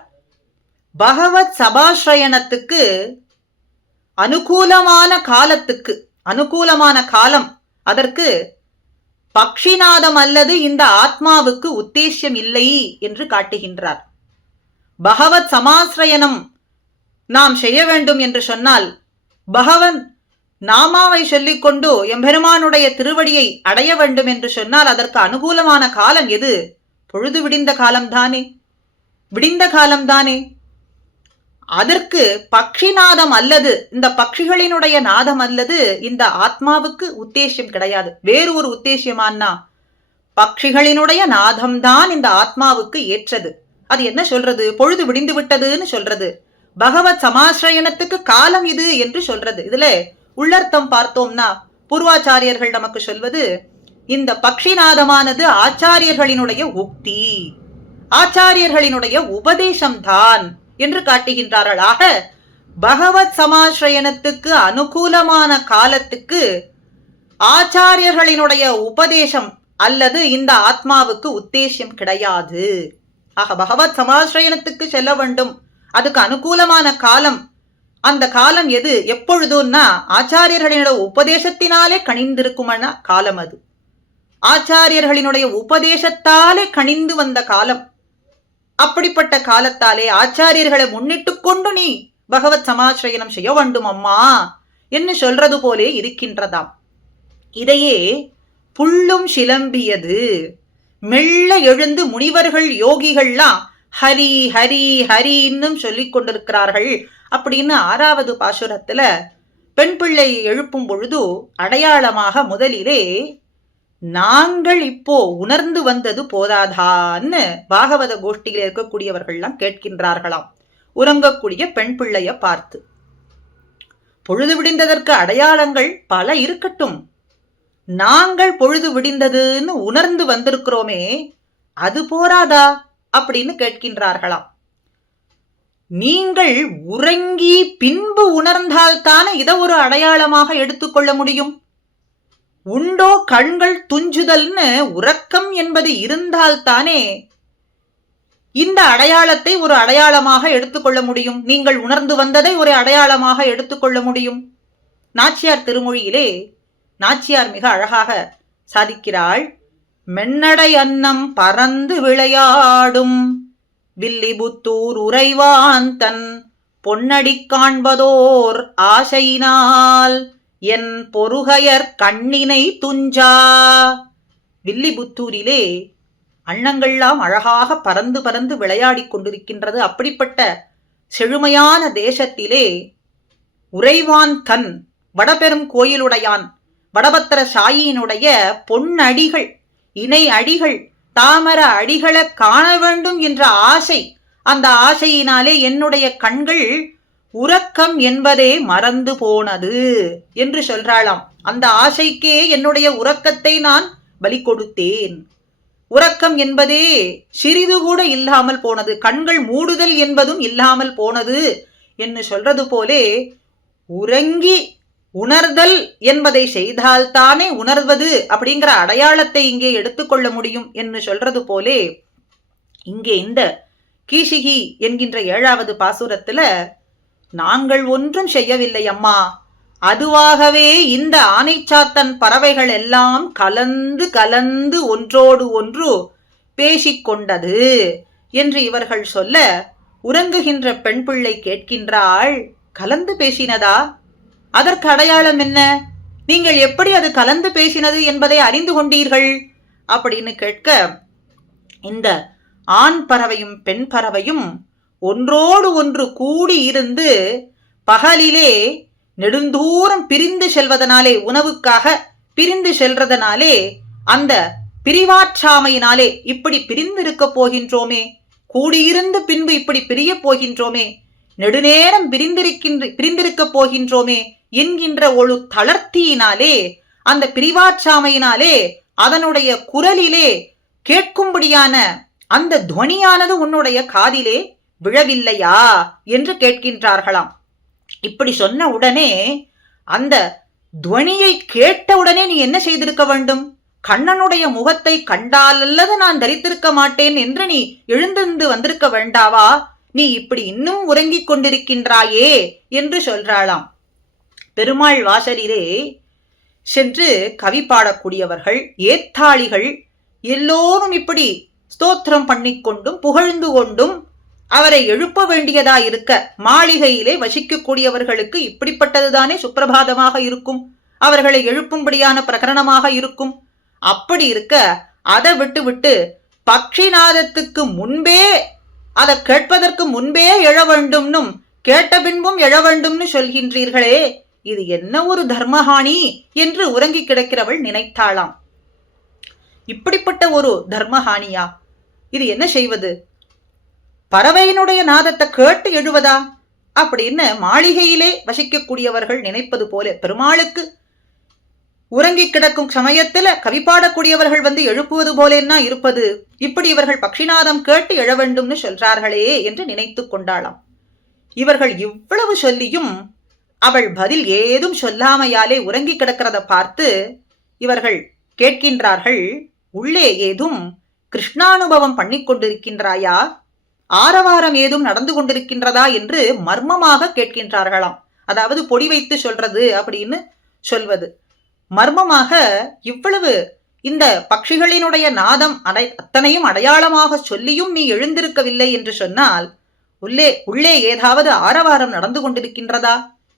பகவத் சபாஸ்ரயணத்துக்கு அனுகூலமான காலம், அதற்கு பக்ஷிநாதம் அல்லது இந்த ஆத்மாவுக்கு உத்தேசியம் இல்லை என்று காட்டுகின்றார். பகவத் சமாஸ்ரயணம் நாம் செய்ய வேண்டும் என்று சொன்னால், பகவன் நாமாவை சொல்லிக்கொண்டு எம்பெருமானுடைய திருவடியை அடைய வேண்டும் என்று சொன்னால் அதற்கு அனுகூலமான காலம் எது? பொழுது விடிந்த காலம்தானே, விடிந்த காலம்தானே. அதற்கு பக்ஷிநாதம் அல்லது இந்த பட்சிகளினுடைய நாதம் அல்லது இந்த ஆத்மாவுக்கு உத்தேசியம் கிடையாது. வேறு ஒரு உத்தேசியமானா பட்சிகளினுடைய நாதம்தான் இந்த ஆத்மாவுக்கு ஏற்றது. அது என்ன சொல்றது? பொழுது விடிந்து விட்டதுன்னு சொல்றது. பகவத் சமாஸ்ரயணத்துக்கு காலம் இது என்று சொல்றது. இதுல உள்ளர்த்தம் பார்த்தோம்னா பூர்வாச்சாரியர்கள் நமக்கு சொல்வது, இந்த பக்ஷிநாதமானது ஆச்சாரியர்களினுடைய உக்தி, ஆச்சாரியர்களினுடைய உபதேசம்தான் என்று காட்டுகின்றார்கள். ஆக பகவத் சமாஸ்ரயணத்துக்கு அனுகூலமான காலத்துக்கு ஆச்சாரியர்களினுடைய உபதேசம் அல்லது இந்த ஆத்மாவுக்கு உத்தேசியம் கிடையாது. ஆக பகவத் சமாஸ்ரயணத்துக்கு செல்ல வேண்டும், அதுக்கு அனுகூலமான காலம், அந்த காலம் எது? எப்பொழுதுன்னா ஆச்சாரியர்களினுடைய உபதேசத்தினாலே கணிந்திருக்குமான காலம் அது. ஆச்சாரியர்களினுடைய உபதேசத்தாலே கனிந்து வந்த காலம். அப்படிப்பட்ட காலத்தாலே ஆச்சாரியர்களை முன்னிட்டு கொண்டு நீ பகவத் சமாசிரயனம் செய்ய வேண்டும் அம்மா என்று சொல்றது போலே இருக்கின்றதாம். இதையே புல்லும் சிலம்பியது. மெல்ல எழுந்து முனிவர்கள் யோகிகள்லாம் ஹரி ஹரி ஹரி இன்னும் சொல்லிக் கொண்டிருக்கிறார்கள் அப்படின்னு 6வது பாசுரத்துல பெண் பிள்ளை எழுப்பும் பொழுது அடையாளமாக முதலிலே நாங்கள் இப்போ உணர்ந்து வந்தது போதாதான்னு பாகவத கோஷ்டியில் இருக்கக்கூடியவர்கள்லாம் கேட்கின்றார்களாம் உறங்கக்கூடிய பெண் பிள்ளைய பார்த்து. பொழுது விடிந்ததற்கு அடையாளங்கள் பல இருக்கட்டும், நாங்கள் பொழுது விடிந்ததுன்னு உணர்ந்து வந்திருக்கிறோமே அது போராதா அப்படின்னு கேட்கின்றார்களாம். நீங்கள் உறங்கி பின்பு உணர்ந்தால்தானே இதை ஒரு அடையாளமாக எடுத்துக்கொள்ள முடியும். உண்டோ கண்கள் துஞ்சுதல்னு உறக்கம் என்பது இருந்தால்தானே இந்த அடையாளத்தை ஒரு அடையாளமாக எடுத்துக்கொள்ள முடியும். நீங்கள் உணர்ந்து வந்ததை ஒரு அடையாளமாக எடுத்துக்கொள்ள முடியும். நாச்சியார் திருமொழியிலே நாச்சியார் மிக அழகாக சாதிக்கிறாள். மென்னடை அன்னம் பறந்து விளையாடும் வில்லிபுத்தூர் உறைவான் தன் பொன்னடி காண்பதோர் ஆசையினால் என் பொருகையர் கண்ணினை துஞ்சா. வில்லிபுத்தூரிலே அன்னங்கள்லாம் அழகாக பறந்து பறந்து விளையாடி கொண்டிருக்கின்றது. அப்படிப்பட்ட செழுமையான தேசத்திலே உறைவான் தன் வடபெரும் கோயிலுடையான் வடபத்திர சாயியினுடைய பொன்னடிகள் இணை அடிகள் தாமர அடிகளை காண வேண்டும் என்ற ஆசை, அந்த ஆசையினாலே என்னுடைய கண்கள் உறக்கம் என்பதே மறந்து போனது என்று சொல்றாளாம். அந்த ஆசைக்கே என்னுடைய உறக்கத்தை நான் பலி கொடுத்தேன். உறக்கம் என்பதே சிறிது கூட இல்லாமல் போனது, கண்கள் மூடுதல் என்பதும் இல்லாமல் போனது என்று சொல்றது போலே உறங்கி உணர்தல் என்பதை செய்தால்தானே உணர்வது அப்படிங்கிற அடையாளத்தை இங்கே எடுத்துக்கொள்ள முடியும் என்று சொல்றது போலே இங்கே இந்த கீசிகி என்கின்ற 7வது பாசுரத்துல நாங்கள் ஒன்றும் செய்யவில்லை அம்மா, அதுவாகவே இந்த ஆனைச்சாத்தன் பறவைகள் எல்லாம் கலந்து கலந்து ஒன்றோடு ஒன்று பேசிக்கொண்டது என்று இவர்கள் சொல்ல உறங்குகின்ற பெண் பிள்ளை கேட்கின்றாள், கலந்து பேசினதா? அதற்கு அடையாளம் என்ன? நீங்கள் எப்படி அது கலந்து பேசினது என்பதை அறிந்து கொண்டீர்கள் அப்படின்னு கேட்க, இந்த ஆண் பறவையும் பெண் பறவையும் ஒன்றோடு ஒன்று கூடி இருந்து பகலிலே நெடுந்தூரம் பிரிந்து செல்வதனாலே, உணவுக்காக பிரிந்து செல்றதனாலே, அந்த பிரிவாற்றாமையினாலே இப்படி பிரிந்திருக்க போகின்றோமே, கூடியிருந்து பின்பு இப்படி பிரிய போகின்றோமே, நெடுநேரம் பிரிந்திருக்க போகின்றோமே என்கின்ற ஒரு தளர்த்தியினாலே, அந்த பிரிவாற்றாமையினாலே அதனுடைய குரலிலே கேட்கும்படியான அந்த துவனியானது உன்னுடைய காதிலே விழவில்லையா என்று கேட்கின்றார்களாம். இப்படி சொன்ன உடனே அந்த துவனியை கேட்டவுடனே நீ என்ன செய்திருக்க வேண்டும்? கண்ணனுடைய முகத்தை கண்டால் அல்லது நான் தரித்திருக்க மாட்டேன் என்று நீ எழுந்திருந்து வந்திருக்க வேண்டாவா? நீ இப்படி இன்னும் உறங்கிக் கொண்டிருக்கின்றாயே என்று சொல்றாளாம். பெருமாள் வாசலிலே சென்று கவி பாடக்கூடியவர்கள், ஏத்தாளிகள் எல்லோரும் இப்படி ஸ்தோத்திரம் பண்ணிக்கொண்டும் புகழ்ந்து கொண்டும் அவரை எழுப்ப வேண்டியதா இருக்க, மாளிகையிலே வசிக்கக்கூடியவர்களுக்கு இப்படிப்பட்டதுதானே சுப்பிரபாதமாக இருக்கும், அவர்களை எழுப்பும்படியான பிரகரணமாக இருக்கும். அப்படி இருக்க அதை விட்டு விட்டு பக்ஷிநாதத்துக்கு முன்பே, அதை கேட்பதற்கு முன்பே எழ வேண்டும்னும் கேட்ட பின்பும் எழ வேண்டும்னு சொல்கின்றீர்களே, இது என்ன ஒரு தர்மஹானி என்று உறங்கி கிடக்கிறவள் நினைத்தாளாம். இப்படிப்பட்ட ஒரு தர்மஹானியா? இது என்ன செய்வது? பறவையினுடைய நாதத்தை கேட்டு எழுவதா அப்படின்னு மாளிகையிலே வசிக்கக்கூடியவர்கள் நினைப்பது போல, பெருமாளுக்கு உறங்கி கிடக்கும் சமயத்துல கவி பாடக்கூடியவர்கள் வந்து எழுப்புவது போலேன்னா இருப்பது. இப்படி இவர்கள் பக்ஷிநாதம் கேட்டு எழ வேண்டும்னு சொல்றார்களே என்று நினைத்து கொண்டாளாம். இவர்கள் இவ்வளவு சொல்லியும் அவள் பதில் ஏதும் சொல்லாமையாலே உறங்கி கிடக்கிறத பார்த்து இவர்கள் கேட்கின்றார்கள், உள்ளே ஏதும் கிருஷ்ணானுபவம் பண்ணி கொண்டிருக்கின்றாயா, ஆரவாரம் ஏதும் நடந்து கொண்டிருக்கின்றதா என்று மர்மமாக கேட்கின்றார்களாம். அதாவது பொடி வைத்து சொல்றது அப்படின்னு சொல்வது. மர்மமாக இவ்வளவு இந்த பட்சிகளினுடைய நாதம் அத்தனையும் அடையாளமாக சொல்லியும் நீ எழுந்திருக்கவில்லை என்று சொன்னால் உள்ளே ஏதாவது ஆரவாரம் நடந்து கொண்டிருக்கின்றதா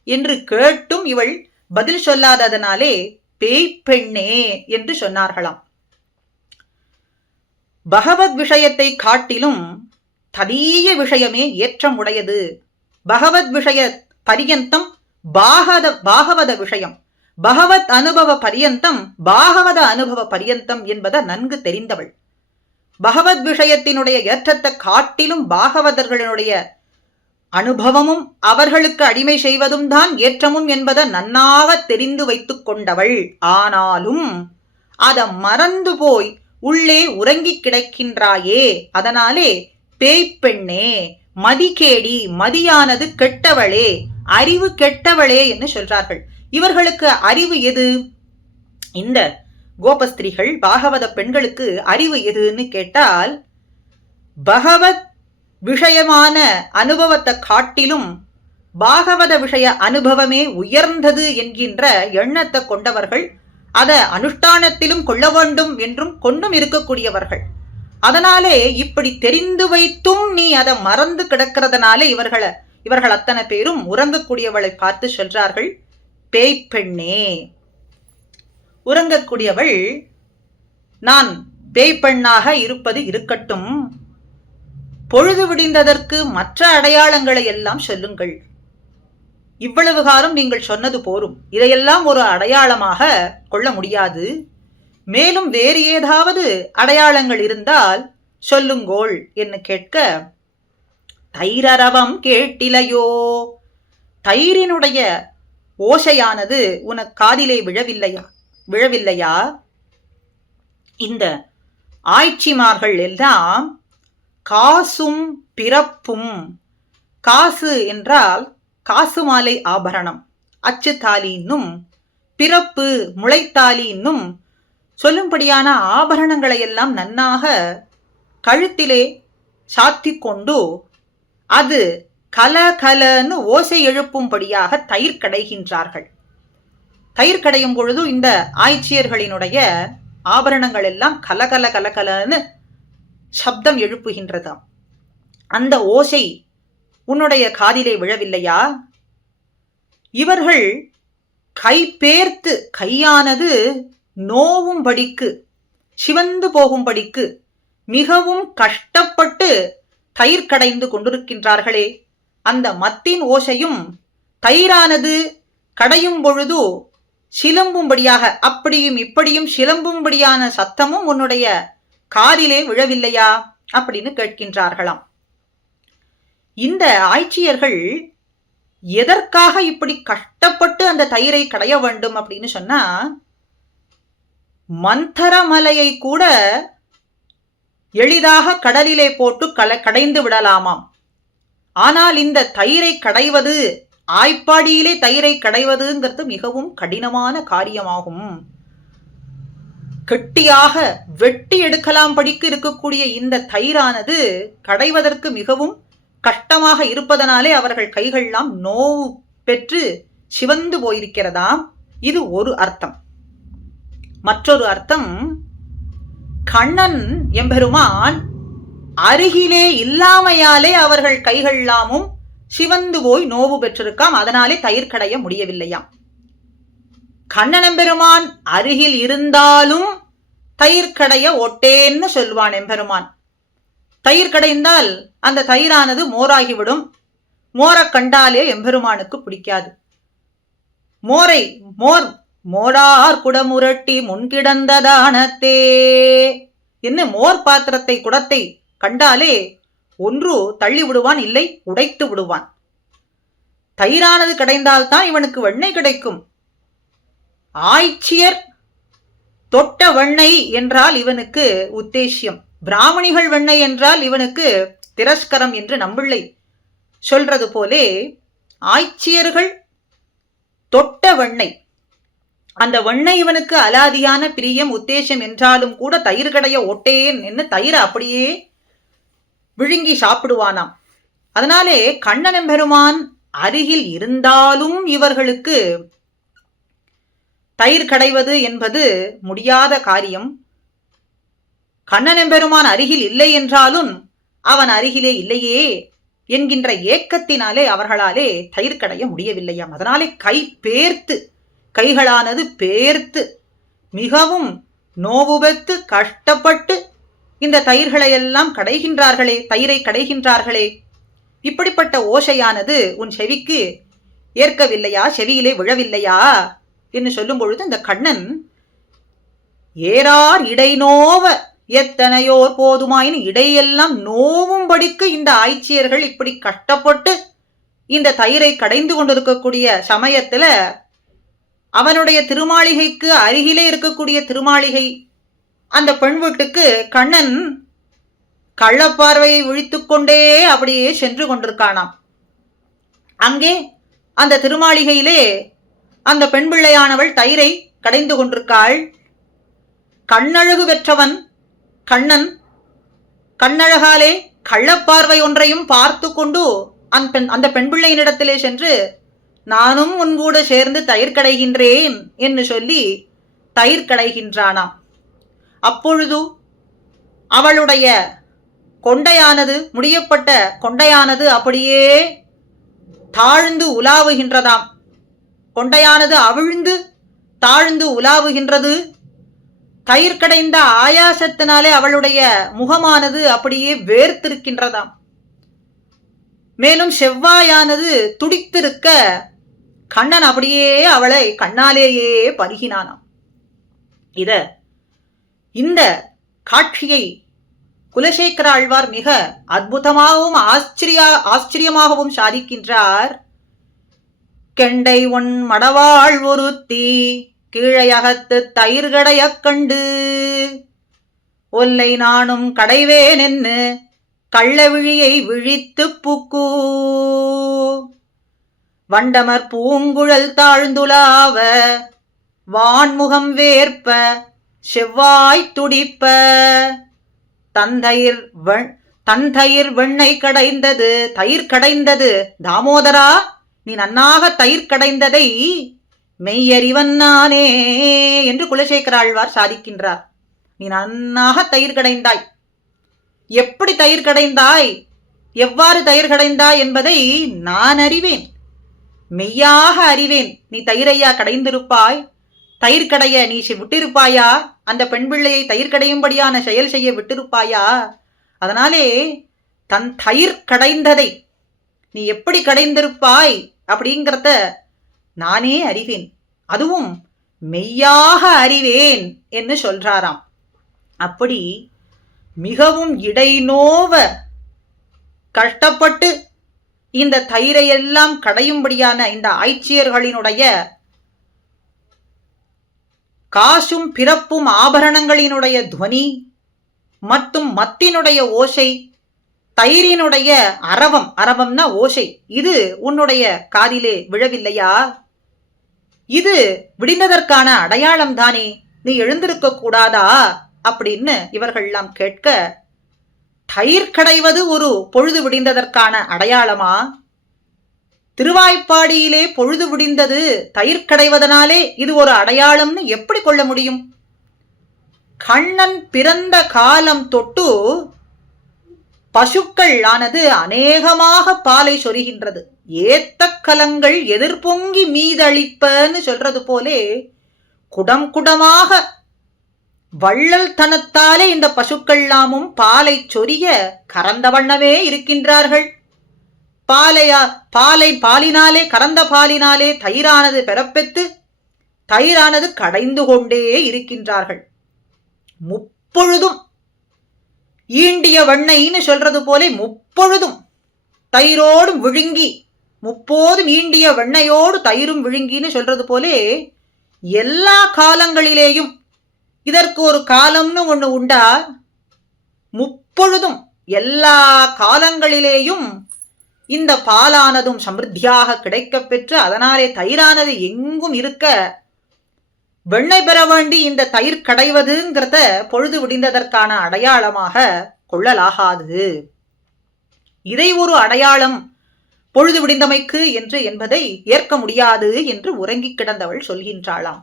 என்று கேட்டும் இவள் பதில் சொல்லாததனாலே பேய்ப்பெண்ணே என்று சொன்னார்களாம். பகவத் விஷயத்தை காட்டிலும் ததீய விஷயமே ஏற்றம் உடையது. பகவத் விஷய பரியந்தம் பாகவத விஷயம், பகவத் அனுபவ பரியந்தம் பாகவத அனுபவ பரியந்தம் என்பதை நன்கு தெரிந்தவள். பகவத் விஷயத்தினுடைய ஏற்றத்தை காட்டிலும் பாகவதர்களுடைய அனுபவமும் அவர்களுக்கு அடிமை செய்வதும் தான் ஏற்றமும் என்பதை நன்னாக தெரிந்து வைத்துக் கொண்டவள். ஆனாலும் அதை மறந்து போய் உள்ளே உறங்கிக் கிடக்கின்றாயே, அதனாலே பேய்ப்பெண்ணே, மதிகேடி, மதியானது கெட்டவளே, அறிவு கெட்டவளே என்று சொல்றார்கள். இவர்களுக்கு அறிவு எது? இந்த கோபஸ்திரிகள் பாகவத பெண்களுக்கு அறிவு எதுன்னு கேட்டால், பகவத் விஷயமான அனுபவத்தை காட்டிலும் பாகவத விஷய அனுபவமே உயர்ந்தது என்கின்ற எண்ணத்தை கொண்டவர்கள், அதை அனுஷ்டானத்திலும் கொள்ள வேண்டும் என்றும் கொண்டும் இருக்கக்கூடியவர்கள். அதனாலே இப்படி தெரிந்து வைத்தும் நீ அதை மறந்து கிடக்கிறதுனாலே இவர்கள் அத்தனை பேரும் உறங்கக்கூடியவளை பார்த்து சொல்றார்கள், பேய்ப்பெண்ணே. உறங்கக்கூடியவள் நான் பேய்ப்பெண்ணாக இருப்பது இருக்கட்டும், பொழுது விடிந்ததற்கு மற்ற அடையாளங்களை எல்லாம் சொல்லுங்கள். இவ்வளவு காலம் நீங்கள் சொன்னது போரும், இதையெல்லாம் ஒரு அடையாளமாக கொள்ள முடியாது. மேலும் வேறு ஏதாவது அடையாளங்கள் இருந்தால் சொல்லுங்கோள் என்று கேட்க, தைரரவம் கேட்டிலையோ, தயிரினுடைய ஓசையானது உனக்கு காதிலே விழவில்லையா? இந்த ஆய்ச்சிமார்கள் எல்லாம் காசும் பிறப்பும், காசு என்றால் காசு மாலை ஆபரணம், அச்சு தாலி இன்னும், பிறப்பு முளைத்தாலி இன்னும் சொல்லும்படியான ஆபரணங்களை எல்லாம் நன்னாக கழுத்திலே சாத்தி கொண்டு அது கல கலன்னு ஓசை எழுப்பும்படியாக தயிர் கடைகின்றார்கள். தயிர் கடையும் பொழுது இந்த ஆய்ச்சியர்களினுடைய ஆபரணங்கள் எல்லாம் கலகல கலகலன்னு சப்தம் எழுப்புகின்றதாம். அந்த ஓசை உன்னுடைய காதிலே விழவில்லையா? இவர்கள் கைபேர்த்து, கையானது நோவும்படிக்கு, சிவந்து போகும்படிக்கு மிகவும் கஷ்டப்பட்டு தயிர் கடைந்து கொண்டிருக்கின்றார்களே, அந்த மத்தின் ஓசையும் தயிரானது கடையும் பொழுது சிலம்பும்படியாக, அப்படியும் இப்படியும் சிலம்பும்படியான சத்தமும் உன்னுடைய காதிலே விழவில்லையா அப்படின்னு கேட்கின்றார்களாம். இந்த ஆய்ச்சியர்கள் எதற்காக இப்படி கஷ்டப்பட்டு அந்த தயிரை கடைய வேண்டும் அப்படின்னு சொன்னா, மந்தரமலையை கூட எளிதாக கடலிலே போட்டு கடைந்து விடலாமாம். ஆனால் இந்த தயிரை கடைவது, ஆய்ப்பாடியிலே தயிரை கடைவதுங்கிறது மிகவும் கடினமான காரியமாகும். கெட்டியாக வெட்டி எடுக்கலாம் படிக்கு இருக்கக்கூடிய இந்த தயிரானது கடைவதற்கு மிகவும் கஷ்டமாக இருப்பதனாலே அவர்கள் கைகள்லாம் நோவு பெற்று சிவந்து போயிருக்கிறதாம். இது ஒரு அர்த்தம். மற்றொரு அர்த்தம், கண்ணன் எம்பெருமான் அருகிலே இல்லாமையாலே அவர்கள் கைகள்லாமும் சிவந்து போய் நோவு பெற்றிருக்காம். அதனாலே தயிர் கடைய முடியவில்லையாம். கண்ணன் எம்பெருமான் அருகில் இருந்தாலும் தயிர் கடைய ஒட்டேன்னு சொல்வான் எம்பெருமான். தயிர் கடைந்தால் அந்த தயிரானது மோராகிவிடும். மோரை கண்டாலே எம்பெருமானுக்கு பிடிக்காது. மோரார் குடமுரட்டி முன்கிடந்ததானத்தே என்ன, மோர் பாத்திரத்தை குடத்தை கண்டாலே ஒன்று தள்ளி விடுவான், இல்லை உடைத்து விடுவான். தயிரானது கடைந்தால்தான் இவனுக்கு வெண்ணெய் கிடைக்கும். ஆய்ச்சியர் தொட்ட வெண்ணெய் என்றால் இவனுக்கு உத்தேசியம், பிராமணிகள் வெண்ணெய் என்றால் இவனுக்கு திரஸ்கரம் என்று நம்பிள்ளை சொல்றது போலே, ஆய்ச்சியர்கள் தொட்ட வெண்ணெய், அந்த வெண்ணெய் இவனுக்கு அலாதியான பிரியம் உத்தேசம் என்றாலும் கூட தயிர் கடைய ஒட்டேன் என்று தயிரை அப்படியே விழுங்கி சாப்பிடுவானாம். அதனாலே கண்ணன் பெருமான் அருகில் இருந்தாலும் இவர்களுக்கு தயிர் கடைவது என்பது முடியாத காரியம். கண்ணனெம்பெருமான் அருகில் இல்லை என்றாலும் அவன் அருகிலே இல்லையே என்கின்ற ஏக்கத்தினாலே அவர்களாலே தயிர் கடைய முடியவில்லையாம். அதனாலே கைகளானது பேர்த்து மிகவும் நோவுபெத்து கஷ்டப்பட்டு இந்த தயிர்களையெல்லாம் கடைகின்றார்களே, தயிரை கடைகின்றார்களே. இப்படிப்பட்ட ஓசையானது உன் செவிக்கு ஏற்கவில்லையா, செவியிலே விழவில்லையா என்று சொல்லும் பொழுது இந்த கண்ணன் ஏறார் இடை நோவ எத்தனையோர் போதுமாயின் இடையெல்லாம் நோவும்படிக்கு இந்த ஆய்ச்சியர்கள் இப்படி கஷ்டப்பட்டு இந்த தயிரை கடைந்து கொண்டிருக்கக்கூடிய சமயத்துல அவனுடைய திருமாளிகைக்கு அருகிலே இருக்கக்கூடிய திருமாளிகை அந்த பெண் வீட்டுக்கு கண்ணன் கள்ளப்பார்வையை விழித்துக்கொண்டே அப்படியே சென்று கொண்டிருக்கானாம். அங்கே அந்த திருமாளிகையிலே அந்த பெண் பிள்ளையானவள் தயிரை கடைந்து கொண்டிருக்காள். கண்ணழகு பெற்றவன் கண்ணன் கண்ணழகாலே கள்ளப்பார்வை ஒன்றையும் பார்த்து கொண்டு அந்த பெண் பிள்ளையினிடத்திலே சென்று நானும் உன்கூட சேர்ந்து தயிர் கடைகின்றேன் என்று சொல்லி தயிர் கடைகின்றானாம். அப்பொழுது அவளுடைய கொண்டையானது, முடியப்பட்ட கொண்டையானது அப்படியே தாழ்ந்து உலாவுகின்றதாம். கொண்டையானது அவிழ்ந்து தாழ்ந்து உலாவுகின்றது. தயிர் கடைந்த ஆயாசத்தினாலே அவளுடைய முகமானது அப்படியே வேர்த்திருக்கின்றதாம். மேலும் செவ்வாயானது துடித்திருக்க கண்ணன் அப்படியே அவளை கண்ணாலேயே பருகினானாம். இந்த காட்சியை குலசேகர ஆழ்வார் மிக அற்புதமாகவும் ஆச்சரியமாகவும் சாதிக்கின்றார். கெண்டை ஒன் மடவாள் ஒருத்தி கீழையகத்து தயிர்கடைய கண்டு ஒல்லை நானும் கடைவேன் என்று கள்ளவிழியை விழித்து புக்கு வண்டமர் பூங்குழல் தாழ்ந்துலாவ வான்முகம் வேர்ப்ப செவ்வாய் துடிப்ப தந்தயிர் வெண்ணை கடைந்தது, தயிர் கடைந்தது. தாமோதரா, நீ நன்னாக தயிர் கடைந்ததை மெய்யறிவன் நானே என்று குலசேகர ஆழ்வார் சாதிக்கின்றார். நீ நன்னாக தயிர் கடைந்தாய். எப்படி தயிர் கடைந்தாய், எவ்வாறு தயிர் கடைந்தாய் என்பதை நான் அறிவேன், மெய்யாக அறிவேன். நீ தயிரையா கடைந்திருப்பாய்? தயிர் கடைய நீ விட்டிருப்பாயா? அந்த பெண் பிள்ளையை தயிர் கடையும்படியான செயல் செய்ய விட்டிருப்பாயா? அதனாலே தன் தயிர் கடைந்ததை நீ எப்படி கடைந்திருப்பாய் அப்படிங்கிறத நானே அறிவேன், அதுவும் மெய்யாக அறிவேன் என்று சொல்றாராம். அப்படி மிகவும் இடைநோவ கஷ்டப்பட்டு இந்த தயிரையெல்லாம் கடையும்படியான இந்த ஆய்ச்சியர்களினுடைய காசும் பிறப்பும் ஆபரணங்களினுடைய துவனி மற்றும் மத்தினுடைய ஓசை, தயிரினுடைய அரவம்னா ஓசை, இது உன்னுடைய காதிலே விழவில்லையா? இது விடிந்ததற்கான அடையாளம் தானே, நீ எழுந்திருக்க கூடாதா அப்படின்னு இவர்கள்லாம் கேட்க, தயிர் கடைவது ஒரு பொழுது விடிந்ததற்கான அடையாளமா? திருவாய்ப்பாடியிலே பொழுது விடிந்தது, தயிர் கடைவதனாலே இது ஒரு அடையாளம்னு எப்படி கொள்ள முடியும்? கண்ணன் பிறந்த காலம் தொட்டு பசுக்கள் ஆனது அநேகமாக பாலை சொரிகின்றது. ஏத்த கலங்கள் எதிர்பொங்கி மீதளிப்பன்னு சொல்றது போலே குடம் குடமாக வள்ளல் தனத்தாலே இந்த பசுக்கள்லாமும் பாலை சொரிய கறந்த வண்ணமே இருக்கின்றார்கள். பாலினாலே, கறந்த பாலினாலே தயிரானது பெறப்பெற்று தயிரானது கடைந்து கொண்டே இருக்கின்றார்கள். முப்பொழுதும் ஈண்டிய வெண்ணைன்னு சொல்றது போலே முப்பொழுதும் தயிரோடும் விழுங்கி, முப்போதும் ஈண்டிய வெண்ணையோடு தயிரும் விழுங்கின்னு சொல்றது போலே எல்லா காலங்களிலேயும் இதற்கு ஒரு காலம்னு ஒண்ணு உண்டா? முப்பொழுதும் எல்லா காலங்களிலேயும் இந்த பாலானதும் சமிருத்தியாக கிடைக்கப் பெற்று அதனாலே தயிரானது எங்கும் இருக்க வெண்ணெய் பெற வேண்டி இந்த தயிர் கடைவதுங்கிறத பொழுது விடிந்ததற்கான அடையாளமாக கொள்ளலாகாது. இதை ஒரு அடையாளம் பொழுது விடிந்தமைக்கு என்பதை ஏற்க முடியாது என்று உறங்கி கிடந்தவள் சொல்கின்றாளாம்.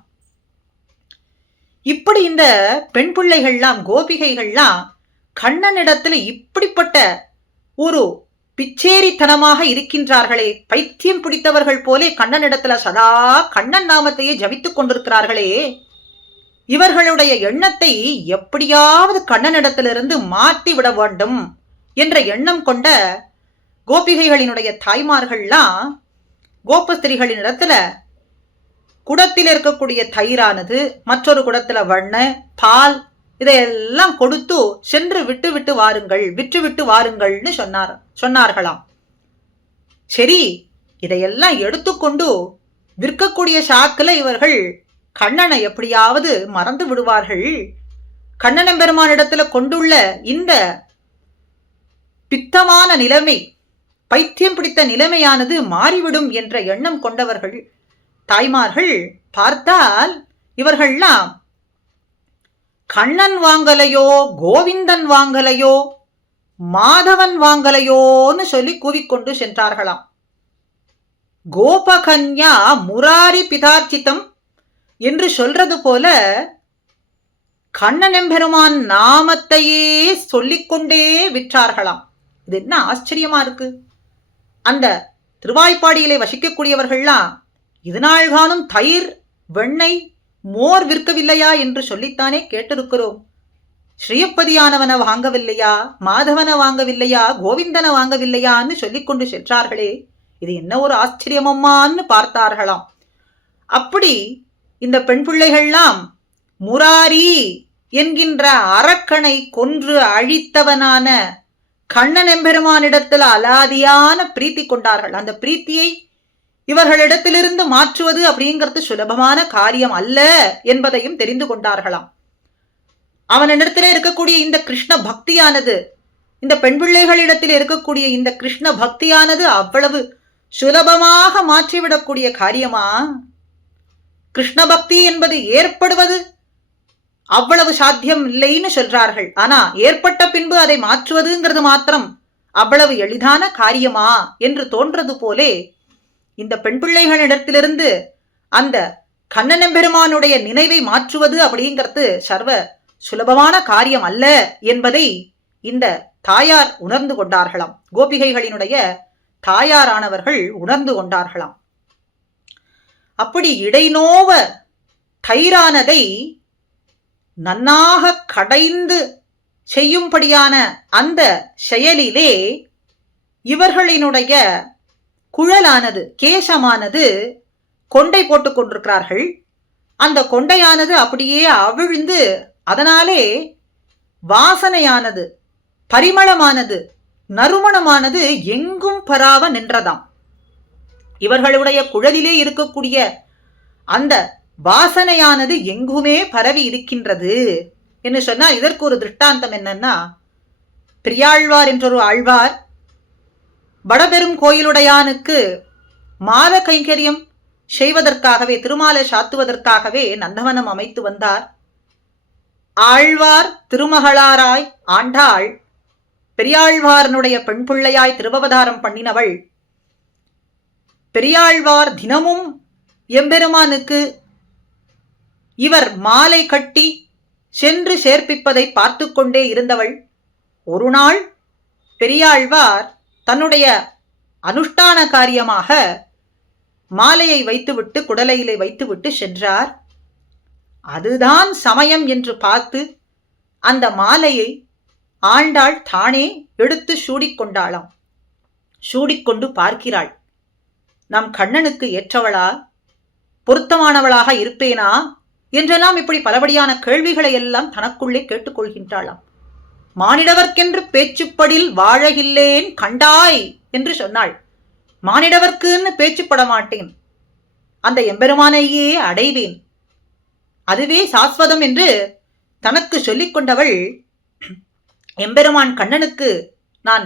இப்படி இந்த பெண் பிள்ளைகள்லாம், கோபிகைகள்லாம் கண்ணனிடத்துல இப்படிப்பட்ட ஒரு பிச்சேரித்தனமாக இருக்கின்றார்களே, பைத்தியம் பிடித்தவர்கள் போலே கண்ணனிடத்துல சதா கண்ணன் நாமத்தையே ஜபித்துக் கொண்டிருக்கிறார்களே, இவர்களுடைய எண்ணத்தை எப்படியாவது கண்ணனிடத்திலிருந்து மாற்றி விட வேண்டும் என்ற எண்ணம் கொண்ட கோபிகைகளினுடைய தாய்மார்கள்லாம் கோபஸ்திரிகளின் இடத்துல குடத்தில் இருக்கக்கூடிய தயிரானது, மற்றொரு குடத்துல வெண்ணெய், பால் இதையெல்லாம் கொடுத்து சென்று விட்டு விட்டு வாருங்கள், விற்று விட்டு வாருங்கள்னு சொன்னார்களாம். சரி, இதையெல்லாம் எடுத்துக்கொண்டு விற்கக்கூடிய சாக்குல இவர்கள் கண்ணனை எப்படியாவது மறந்து விடுவார்கள், கண்ணன் பெருமானிடத்துல கொண்டுள்ள இந்த பித்தமான நிலைமை, பைத்தியம் பிடித்த நிலைமையானது மாறிவிடும் என்ற எண்ணம் கொண்டவர்கள் தாய்மார்கள் பார்த்தால் இவர்கள்லாம் கண்ணன் வாங்கலையோ, கோவிந்தன் வாங்கலையோ, மாதவன் வாங்கலையோன்னு சொல்லி கூவிக்கொண்டு சென்றார்களாம். கோபகன்யா முராரி பிதார்ச்சிதம் என்று சொல்றது போல கண்ணன் எம்பெருமான் நாமத்தையே சொல்லிக்கொண்டே விற்றார்களாம். இது என்ன ஆச்சரியமா இருக்கு! அந்த திருவாய்ப்பாடியிலே வசிக்கக்கூடியவர்கள்லாம் இதனால் காணும் தயிர், வெண்ணெய், மோர் விற்கவில்லையா என்று சொல்லித்தானே கேட்டிருக்கிறோம். ஸ்ரீயப்பதியானவனை வாங்கவில்லையா, மாதவனை வாங்கவில்லையா, கோவிந்தனை வாங்கவில்லையான்னு சொல்லிக்கொண்டு சென்றார்களே, இது என்ன ஒரு ஆச்சரியமம்மான்னு பார்த்தார்களாம். அப்படி இந்த பெண் பிள்ளைகள்லாம் முராரி என்கின்ற அரக்கனை கொன்று அழித்தவனான கண்ணன் எம்பெருமானிடத்தில் அலாதியான பிரீத்தி கொண்டார்கள். அந்த பிரீத்தியை இவர்களிடத்திலிருந்து மாற்றுவது அப்படிங்கிறது சுலபமான காரியம் அல்ல என்பதையும் தெரிந்து கொண்டார்களாம். அவனிடத்திலே இருக்கக்கூடிய இந்த கிருஷ்ண பக்தியானது, இந்த பெண் பிள்ளைகளிடத்தில் இருக்கக்கூடிய இந்த கிருஷ்ண பக்தியானது அவ்வளவு சுலபமாக மாற்றிவிடக்கூடிய காரியமா? கிருஷ்ண பக்தி என்பது ஏற்படுவது அவ்வளவு சாத்தியம் இல்லைன்னு சொல்றார்கள். ஆனா ஏற்பட்ட பின்பு அதை மாற்றுவதுங்கிறது மாத்திரம் அவ்வளவு எளிதான காரியமா என்று தோன்றது போலே இந்த பெண் பிள்ளைகளிடத்திலிருந்து அந்த கண்ணன் பெருமானுடைய நினைவை மாற்றுவது அப்படிங்கிறது சர்வ சுலபமான காரியம் அல்ல என்பதை இந்த தாயார் உணர்ந்து கொண்டார்களாம். கோபிகைகளினுடைய தாயாரானவர்கள் உணர்ந்து கொண்டார்களாம். அப்படி இடைநோவ தயிரானதை நன்னாக கடைந்து செய்யும்படியான அந்த செயலிலே இவர்களினுடைய குழலானது, கேசமானது கொண்டை போட்டுக் கொண்டிருக்கிறார்கள். அந்த கொண்டையானது அப்படியே அவிழ்ந்து அதனாலே வாசனையானது, பரிமளமானது, நறுமணமானது எங்கும் பராவ நின்றதாம். இவர்களுடைய குழலிலே இருக்கக்கூடிய அந்த வாசனையானது எங்குமே பரவி இருக்கின்றது என்று சொன்னா இதற்கு ஒரு திருஷ்டாந்தம் என்னன்னா, பெரியாழ்வார் என்றொரு ஆழ்வார் வடபெரும் கோயிலுடையானுக்கு மால கைங்கரியம் செய்வதற்காகவே, திருமாலை சாத்துவதற்காகவே நந்தவனம் அமைத்து வந்தார். ஆழ்வார் திருமகளாராய் ஆண்டாள் பெரியாழ்வாரனுடைய பெண் பிள்ளையாய் திருவவதாரம் பண்ணினவள். பெரியாழ்வார் தினமும் எம்பெருமானுக்கு இவர் மாலை கட்டி சென்று சேர்ப்பிப்பதை பார்த்து கொண்டே இருந்தவள். ஒரு நாள் பெரியாழ்வார் தன்னுடைய அனுஷ்டான காரியமாக மாலையை வைத்துவிட்டு குடலையிலே வைத்துவிட்டு சென்றார். அதுதான் சமயம் என்று பார்த்து அந்த மாலையை ஆண்டாள் தானே எடுத்து சூடிக்கொண்டாளாம். சூடிக்கொண்டு பார்க்கிறாள், நம் கண்ணனுக்கு ஏற்றவளா, பொருத்தமானவளாக இருப்பேனா என்றெல்லாம் இப்படி பலபடியான கேள்விகளை எல்லாம் தனக்குள்ளே கேட்டுக்கொள்கின்றாளாம். மானிடவர்க்கென்று பேச்சுப்படில் வாழகில்லேன் கண்டாய் என்று சொன்னாள். மானிடவர்க்குன்னு பேச்சுப்பட மாட்டேன், அந்த எம்பெருமானையே அடைவேன், அதுவே சாஸ்வதம் என்று தனக்கு சொல்லிக் கொண்டவள் எம்பெருமான் கண்ணனுக்கு நான்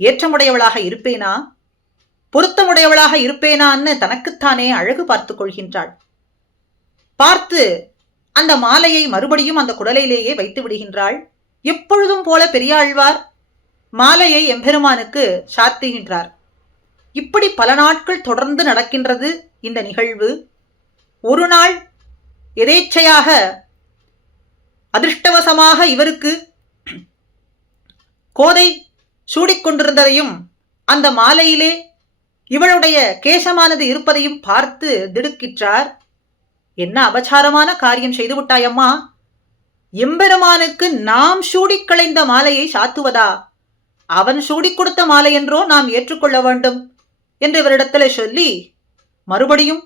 ஏற்றமுடையவளாக இருப்பேனா, பொருத்தமுடையவளாக இருப்பேனான்னு தனக்குத்தானே அழகு பார்த்து கொள்கின்றாள். பார்த்து அந்த மாலையை மறுபடியும் அந்த குடலையிலேயே வைத்து விடுகின்றாள். எப்பொழுதும் போல பெரியாழ்வார் மாலையை எம்பெருமானுக்கு சாத்துகின்றார். இப்படி பல நாட்கள் தொடர்ந்து நடக்கின்றது இந்த நிகழ்வு. ஒரு நாள் எதேச்சையாக அதிர்ஷ்டவசமாக இவருக்கு கோதை சூடிக்கொண்டிருந்ததையும் அந்த மாலையிலே இவளுடைய கேசமானது இருப்பதையும் பார்த்து திடுக்கிற்றார். என்ன அபச்சாரமான காரியம் செய்துவிட்டாயம்மா! எம்பெருமானுக்கு நாம் சூடிக் களைந்த மாலையை சாத்துவதா? அவன் சூடிக் கொடுத்த மாலை என்றோ நாம் ஏற்றுக்கொள்ள வேண்டும் என்று இவரிடத்தில் சொல்லி மறுபடியும்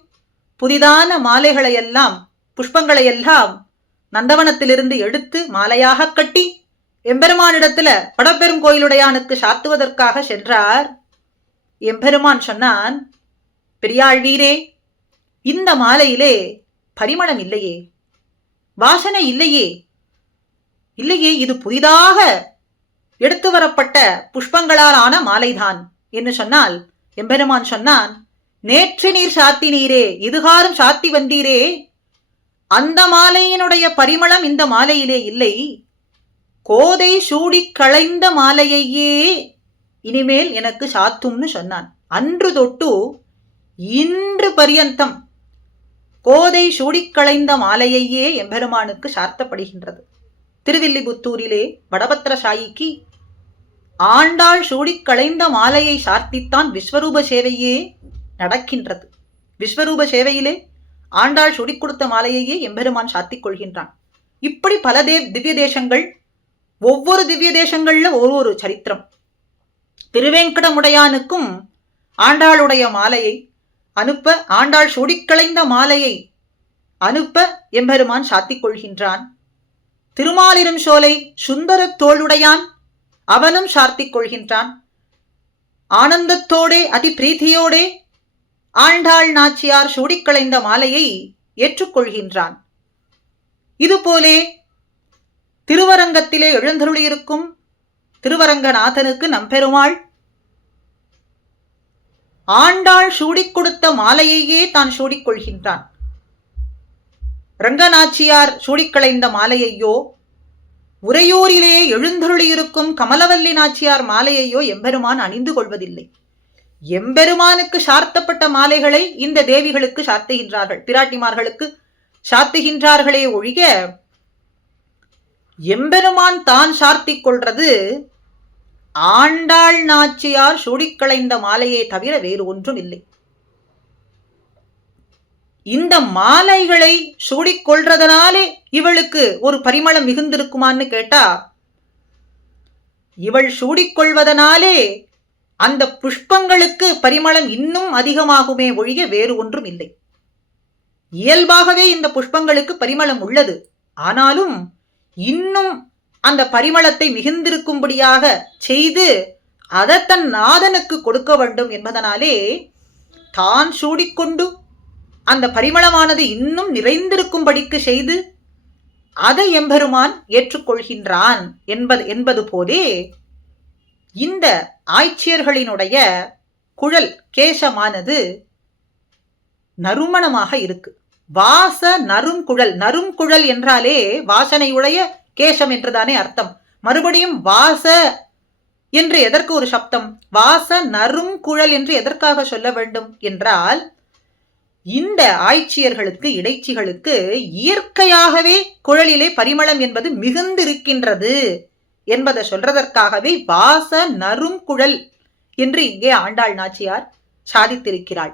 புதிதான மாலைகளையெல்லாம் புஷ்பங்களையெல்லாம் நந்தவனத்திலிருந்து எடுத்து மாலையாக கட்டி எம்பெருமானிடத்துல படப்பெரும் கோயிலுடையானுக்கு சாத்துவதற்காக சென்றார். எம்பெருமான் சொன்னான், பெரியாள் வீரே, இந்த மாலையிலே பரிமளம் இல்லையே, வாசனை இல்லையே, இல்லையே, இது புதிதாக எடுத்து வரப்பட்ட புஷ்பங்களால் ஆன மாலைதான் என்று சொன்னால் எம்பெருமான் சொன்னான், நேற்று நீர் சாத்தினீரே, இதுகாரும் சாத்தி வந்தீரே, அந்த மாலையினுடைய பரிமளம் இந்த மாலையிலே இல்லை. கோதை சூடிக் களைந்த மாலையையே இனிமேல் எனக்கு சாத்தும்னு சொன்னான். அன்று தொட்டு இன்று பரியந்தம் கோதை சூடிக் களைந்த மாலையையே எம்பெருமானுக்கு சார்த்தப்படுகின்றது. திருவில்லிபுத்தூரிலே வடபத்திரசாயிக்கு ஆண்டாள் சூடிக் களைந்த மாலையை சார்த்தித்தான் விஸ்வரூப சேவையே நடக்கின்றது. விஸ்வரூப சேவையிலே ஆண்டாள் சூடிக் கொடுத்த மாலையையே எம்பெருமான் சாத்திக் கொள்கின்றான். இப்படி பல திவ்ய தேசங்கள், ஒவ்வொரு திவ்ய தேசங்கள்ல ஒரு சரித்திரம். திருவேங்கடமுடையானுக்கும் ஆண்டாளுடைய மாலையை அனுப்ப, ஆண்டாள் சூடிக்களைந்த மாலையை அனுப்ப எம்பெருமான் சாத்திக் கொள்கின்றான். திருமாலிரும் சோலை சுந்தர தோளுடையான் அவனும் சார்த்திக் கொள்கின்றான். ஆனந்தத்தோடே அதி பிரீத்தியோடே ஆண்டாள் நாச்சியார் சூடிக்களைந்த மாலையை ஏற்றுக்கொள்கின்றான். இதுபோலே திருவரங்கத்திலே எழுந்தருளியிருக்கும் திருவரங்கநாதனுக்கு நம்பெருமாள் ஆண்டாள் சூடிக் கொடுத்த மாலையையே தான் சூடிக்கொள்கின்றான். ரங்கநாச்சியார் சூடிக்களைந்த மாலையையோ, உறையூரிலே எழுந்தருளியிருக்கும் கமலவல்லி நாச்சியார் மாலையையோ எம்பெருமான் அணிந்து கொள்வதில்லை. எம்பெருமானுக்கு சார்த்தப்பட்ட மாலைகளை இந்த தேவிகளுக்கு சாத்துகின்றார்கள், பிராட்டிமார்களுக்கு சாத்துகின்றார்களே ஒழிய எம்பெருமான் தான் சார்த்திக் கொள்றது ஆண்டாள் நாச்சியார் சூடிக்களைந்த மாலையை தவிர வேறு ஒன்றும் இல்லை. இந்த மாலைகளை சூடிக்கொள்றதனாலே இவளுக்கு ஒரு பரிமளம் மிகுந்திருக்குமான்னு கேட்டா, இவள் சூடிக்கொள்வதனாலே அந்த புஷ்பங்களுக்கு பரிமளம் இன்னும் அதிகமாகுமே ஒழிய வேறு ஒன்றும் இல்லை. இயல்பாகவே இந்த புஷ்பங்களுக்கு பரிமளம் உள்ளது. ஆனாலும் இன்னும் அந்த பரிமளத்தை மிகுந்திருக்கும்படியாக செய்து அதை தன் நாதனுக்கு கொடுக்க வேண்டும் என்பதனாலே தான் சூடிக்கொண்டு அந்த பரிமளமானது இன்னும் நிறைந்திருக்கும்படிக்கு செய்து அதை எம்பெருமான் ஏற்றுக்கொள்கின்றான் என்பது போலே இந்த ஆய்ச்சியர்களினுடைய குழல் கேசமானது நறுமணமாக இருக்கு. வாச நறுங்குழல், நறுங்குழல் என்றாலே வாசனையுடைய கேசம் என்றுதானே அர்த்தம். மறுபடியும் வாச என்று எதற்கு ஒரு சப்தம், வாச நறுங்குழல் என்று எதற்காக சொல்ல வேண்டும் என்றால், இந்த ஆய்ச்சியர்களுக்கு இடைச்சிகளுக்கு இயற்கையாகவே குழலிலே பரிமளம் என்பது மிகுந்திருக்கின்றது என்பதை சொல்றதற்காகவே வாச நறுங்குழல் என்று இங்கே ஆண்டாள் நாச்சியார் சாதித்திருக்கிறாள்.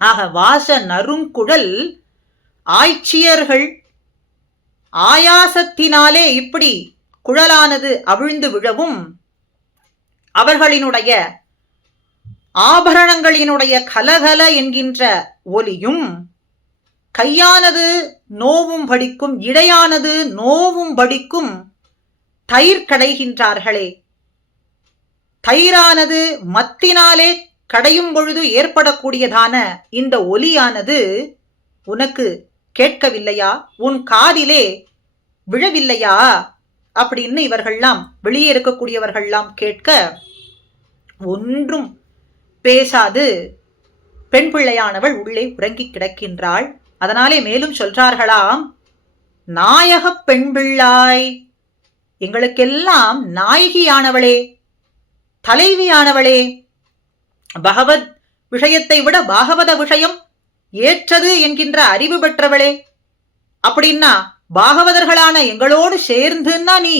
ஆக வாச நறுங்குழல் ஆய்ச்சியர்கள் ஆயாசத்தினாலே இப்படி குழலானது அவிழ்ந்து விழவும், அவர்களினுடைய ஆபரணங்களினுடைய கலகல என்கின்ற ஒலியும், கையானது நோவும் படிக்கும், இடையானது நோவும் படிக்கும் தயிர் கடைகின்றார்களே, தயிரானது மத்தினாலே கடையும் பொழுது ஏற்படக்கூடியதான இந்த ஒலியானது உனக்கு கேட்கவில்லையா, உன் காதிலே விழவில்லையா அப்படின்னு இவர்கள்லாம் வெளியே இருக்கக்கூடியவர்கள்லாம் கேட்க ஒன்றும் பேசாது பெண் பிள்ளையானவள் உள்ளே உறங்கி கிடக்கின்றாள். அதனாலே மேலும் சொல்றார்களாம், நாயகப் பெண் பிள்ளாய், எங்களுக்கெல்லாம் நாயகியானவளே, தலைவியானவளே, பகவத் விஷயத்தை விட பாகவத விஷயம் ஏற்றது என்கின்ற அறிவு பெற்றவளே, அப்படின்னா பாகவதர்களான எங்களோடு சேர்ந்துன்னா நீ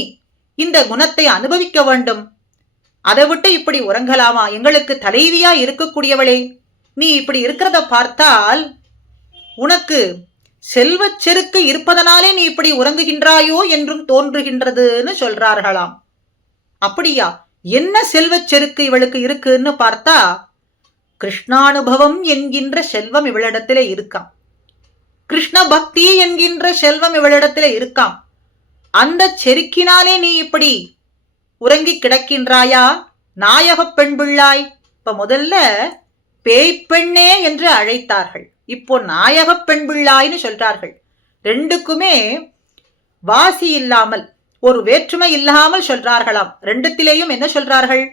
இந்த குணத்தை அனுபவிக்க வேண்டும். அதை விட்டு இப்படி உறங்கலாமா? எங்களுக்கு தலைவியா இருக்கக்கூடியவளே, நீ இப்படி இருக்கிறத பார்த்தால் உனக்கு செல்வச் செருக்கு இருப்பதனாலே நீ இப்படி உறங்குகின்றாயோ என்றும் தோன்றுகின்றதுன்னு சொல்றார்களாம். அப்படியா? என்ன செல்வச் செருக்கு இவளுக்கு இருக்குன்னு பார்த்தா, கிருஷ்ணானுபவம் என்கின்ற செல்வம் இவளிடத்திலே இருக்காம். கிருஷ்ண பக்தி என்கின்ற செல்வம் இவளிடத்திலே இருக்காம். அந்த செருக்கினாலே நீ இப்படி உறங்கி கிடக்கின்றாயா? நாயகப் பெண் பிள்ளாய். இப்ப முதல்ல பேய்ப்பெண்ணே என்று அழைத்தார்கள், இப்போ நாயகப் பெண் பிள்ளாய்னு சொல்றார்கள். ரெண்டுக்குமே வாசி இல்லாமல், ஒரு வேற்றுமை இல்லாமல் சொல்றார்களாம். ரெண்டுத்திலேயும் என்ன சொல்றார்கள்?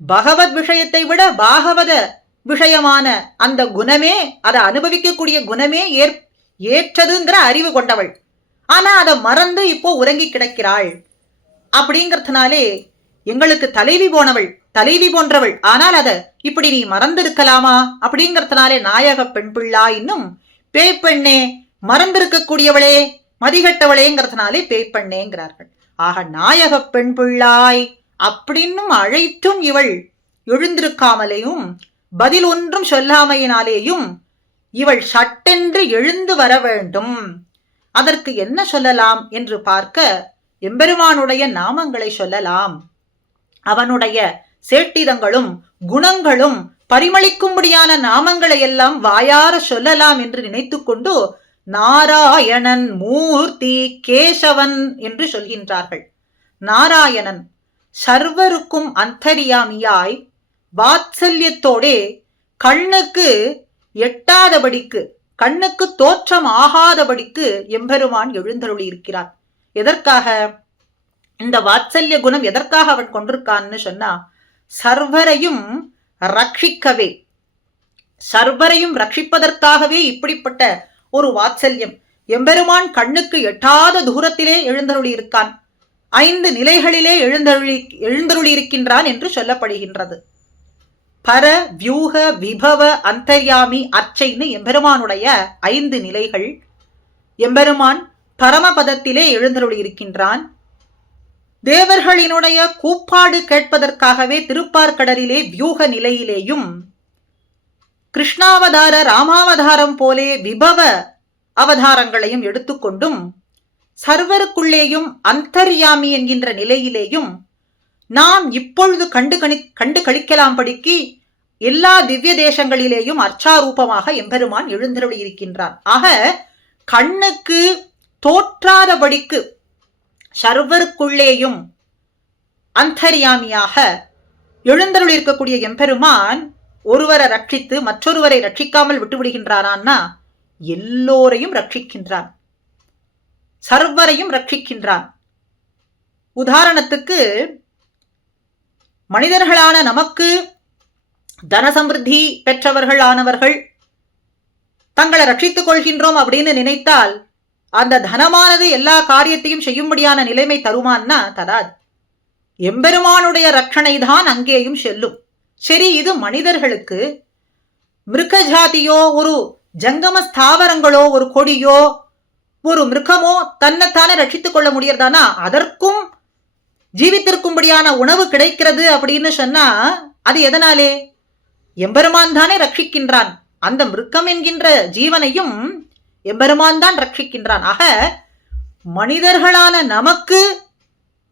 பகவத் விஷயத்தை விட பாகவத விஷயமான அந்த குணமே, அதை அனுபவிக்கக்கூடிய குணமே ஏற்றதுங்கிற அறிவு கொண்டவள். ஆனா அதை மறந்து இப்போ உறங்கி கிடக்கிறாள். அப்படிங்கறதுனாலே எங்களுக்கு தலைவி போன்றவள். ஆனால் அத இப்படி நீ மறந்திருக்கலாமா? அப்படிங்கறதுனாலே நாயக பெண் பிள்ளா, இன்னும் பேய்ப்பெண்ணே, மறந்திருக்கக்கூடியவளே, மதிகட்டவளேங்கிறதுனாலே பேய்ப்பெண்ணேங்கிறார்கள். ஆக நாயக பெண் பிள்ளாய் அப்படின்னும் அழைத்தும் இவள் எழுந்திருக்காமலேயும் பதில் ஒன்றும் சொல்லாமையினாலேயும் இவள் சட்டென்று எழுந்து வர வேண்டும். அதற்கு என்ன சொல்லலாம் என்று பார்க்க, எம்பெருமானுடைய நாமங்களை சொல்லலாம். அவனுடைய சேட்டிதங்களும் குணங்களும் பரிமளிக்கும்படியான நாமங்களை எல்லாம் வாயார சொல்லலாம் என்று நினைத்து கொண்டு நாராயணன், மூர்த்தி, கேசவன் என்று சொல்கின்றார்கள். நாராயணன் சர்வருக்கும் அந்தரியாமியாய் வாத்சல்யத்தோடே கண்ணுக்கு எட்டாதபடிக்கு, கண்ணுக்கு தோற்றம் ஆகாதபடிக்கு எம்பெருமான் எழுந்தருளி இருக்கிறான். எதற்காக இந்த வாத்சல்ய குணம் எதற்காக அவன் கொண்டிருக்கான்னு சொன்னா, சர்வரையும் ரட்சிக்கவே, சர்வரையும் ரட்சிப்பதற்காகவே இப்படிப்பட்ட ஒரு வாத்சல்யம். எம்பெருமான் கண்ணுக்கு எட்டாத தூரத்திலே எழுந்தருளி இருக்கான். 5 நிலைகளிலே எழுந்தருளி இருக்கின்றான் என்று சொல்லப்படுகின்றது. பர, வியூக, விபவ, அந்தர்யாமி, அர்ச்சைன்னு எம்பெருமானுடைய 5 நிலைகள். எம்பெருமான் பரமபதத்திலே எழுந்தருளி இருக்கின்றான். தேவர்களினுடைய கூப்பாடு கேட்பதற்காகவே திருப்பார்கடலிலே வியூக நிலையிலேயும், கிருஷ்ணாவதார ராமாவதாரம் போலே விபவ அவதாரங்களையும் எடுத்துக்கொண்டும், சர்வருக்குள்ளேயும் அந்தர்யாமி என்கின்ற நிலையிலேயும் நாம் இப்பொழுது கண்டு கழிக்கலாம்படிக்கு எல்லா திவ்ய தேசங்களிலேயும் அர்ச்சாரூபமாக எம்பெருமான் எழுந்தருளி இருக்கின்றான். ஆக கண்ணுக்கு தோற்றாதபடிக்கு சர்வருக்குள்ளேயும் அந்தர்யாமியாக எழுந்தருளி இருக்கக்கூடிய எம்பெருமான் ஒருவரை ரட்சித்து மற்றொருவரை ரட்சிக்காமல் விட்டுவிடுகின்றானா? எல்லோரையும் ரட்சிக்கின்றான், சர்வரையும் ரட்சிக்கின்றான். உதாரணத்துக்கு, மனிதர்களான நமக்கு தனசம்பிருத்தி பெற்றவர்களானவர்கள் தங்களை ரட்சித்துக் கொள்கின்றோம் அப்படின்னு நினைத்தால் அந்த தனமானது எல்லா காரியத்தையும் செய்யும்படியான நிலைமை தருமான்னா தராது. எம்பெருமானுடைய ரட்சணை தான் அங்கேயும் செல்லும். சரி, இது மனிதர்களுக்கு. மிருக ஜாதியோ, ஒரு ஜங்கம ஸ்தாவரங்களோ, ஒரு கொடியோ, ஒரு மிருகமோ தன்னைத்தானே ரட்சித்துக் கொள்ள முடியறதானா? அதற்கும் ஜீவித்திருக்கும்படியான உணவு கிடைக்கிறது அப்படின்னு சொன்னா அது எதனாலே? எம்பெருமான் தானே ரட்சிக்கின்றான். அந்த மிருகம் என்கின்ற ஜீவனையும் எம்பெருமான் தான் ரட்சிக்கின்றான். ஆக மனிதர்களான நமக்கு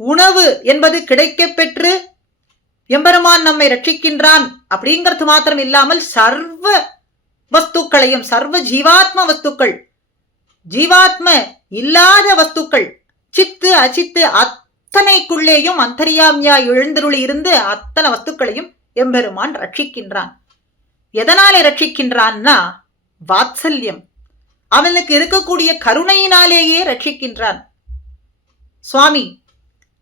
உணவு என்பது கிடைக்க பெற்று எம்பெருமான் நம்மை ரட்சிக்கின்றான் அப்படிங்கிறது மாத்திரம் இல்லாமல் சர்வ வஸ்துக்களையும், சர்வ ஜீவாத்ம வஸ்துக்கள், ஜீவாத்ம இல்லாத வஸ்துக்கள், சித்து அச்சித்து அத்தனைக்குள்ளேயும் அந்தர்யாமியா எழுந்தருளி இருந்து அத்தனை வஸ்துக்களையும் எம்பெருமான் ரட்சிக்கின்றான். எதனாலே ரட்சிக்கின்றான்னா, வாத்சல்யம், அவனுக்கு இருக்கக்கூடிய கருணையினாலேயே ரட்சிக்கின்றான். சுவாமி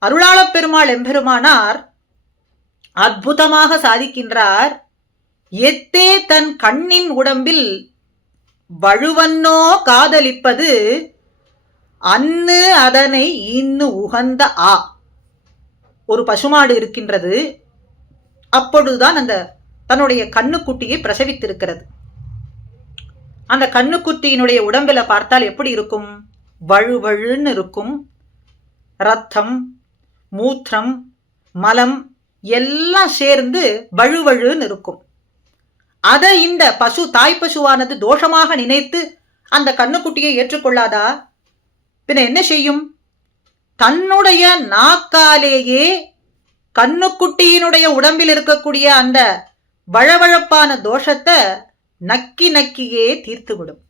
அருளாளப் பெருமாள் எம்பெருமானார் அற்புதமாக சாதிக்கின்றார். எத்தே தன் கண்ணின் உடம்பில் வழுவன்னோ காதலிப்பது அன்னு அதனை இன்னு உகந்த ஆ. ஒரு பசுமாடு இருக்கின்றது. அப்பொழுதுதான் அந்த தன்னுடைய கண்ணுக்குட்டியை பிரசவித்திருக்கிறது. அந்த கண்ணுக்குட்டியினுடைய உடம்பில பார்த்தால் எப்படி இருக்கும்? வழுவழுன்னு இருக்கும். ரத்தம், மூத்திரம், மலம் எல்லாம் சேர்ந்து வழுவழுன்னு இருக்கும். அதை இந்த தாய் பசுவானது தோஷமாக நினைத்து அந்த கண்ணுக்குட்டியை ஏற்றுக்கொள்ளாதா? பின்ன என்ன செய்யும்? தன்னுடைய நாக்காலேயே கண்ணுக்குட்டியினுடைய உடம்பில் இருக்கக்கூடிய அந்த வழவழப்பான தோஷத்தை நக்கி நக்கியே தீர்த்துவிடும்.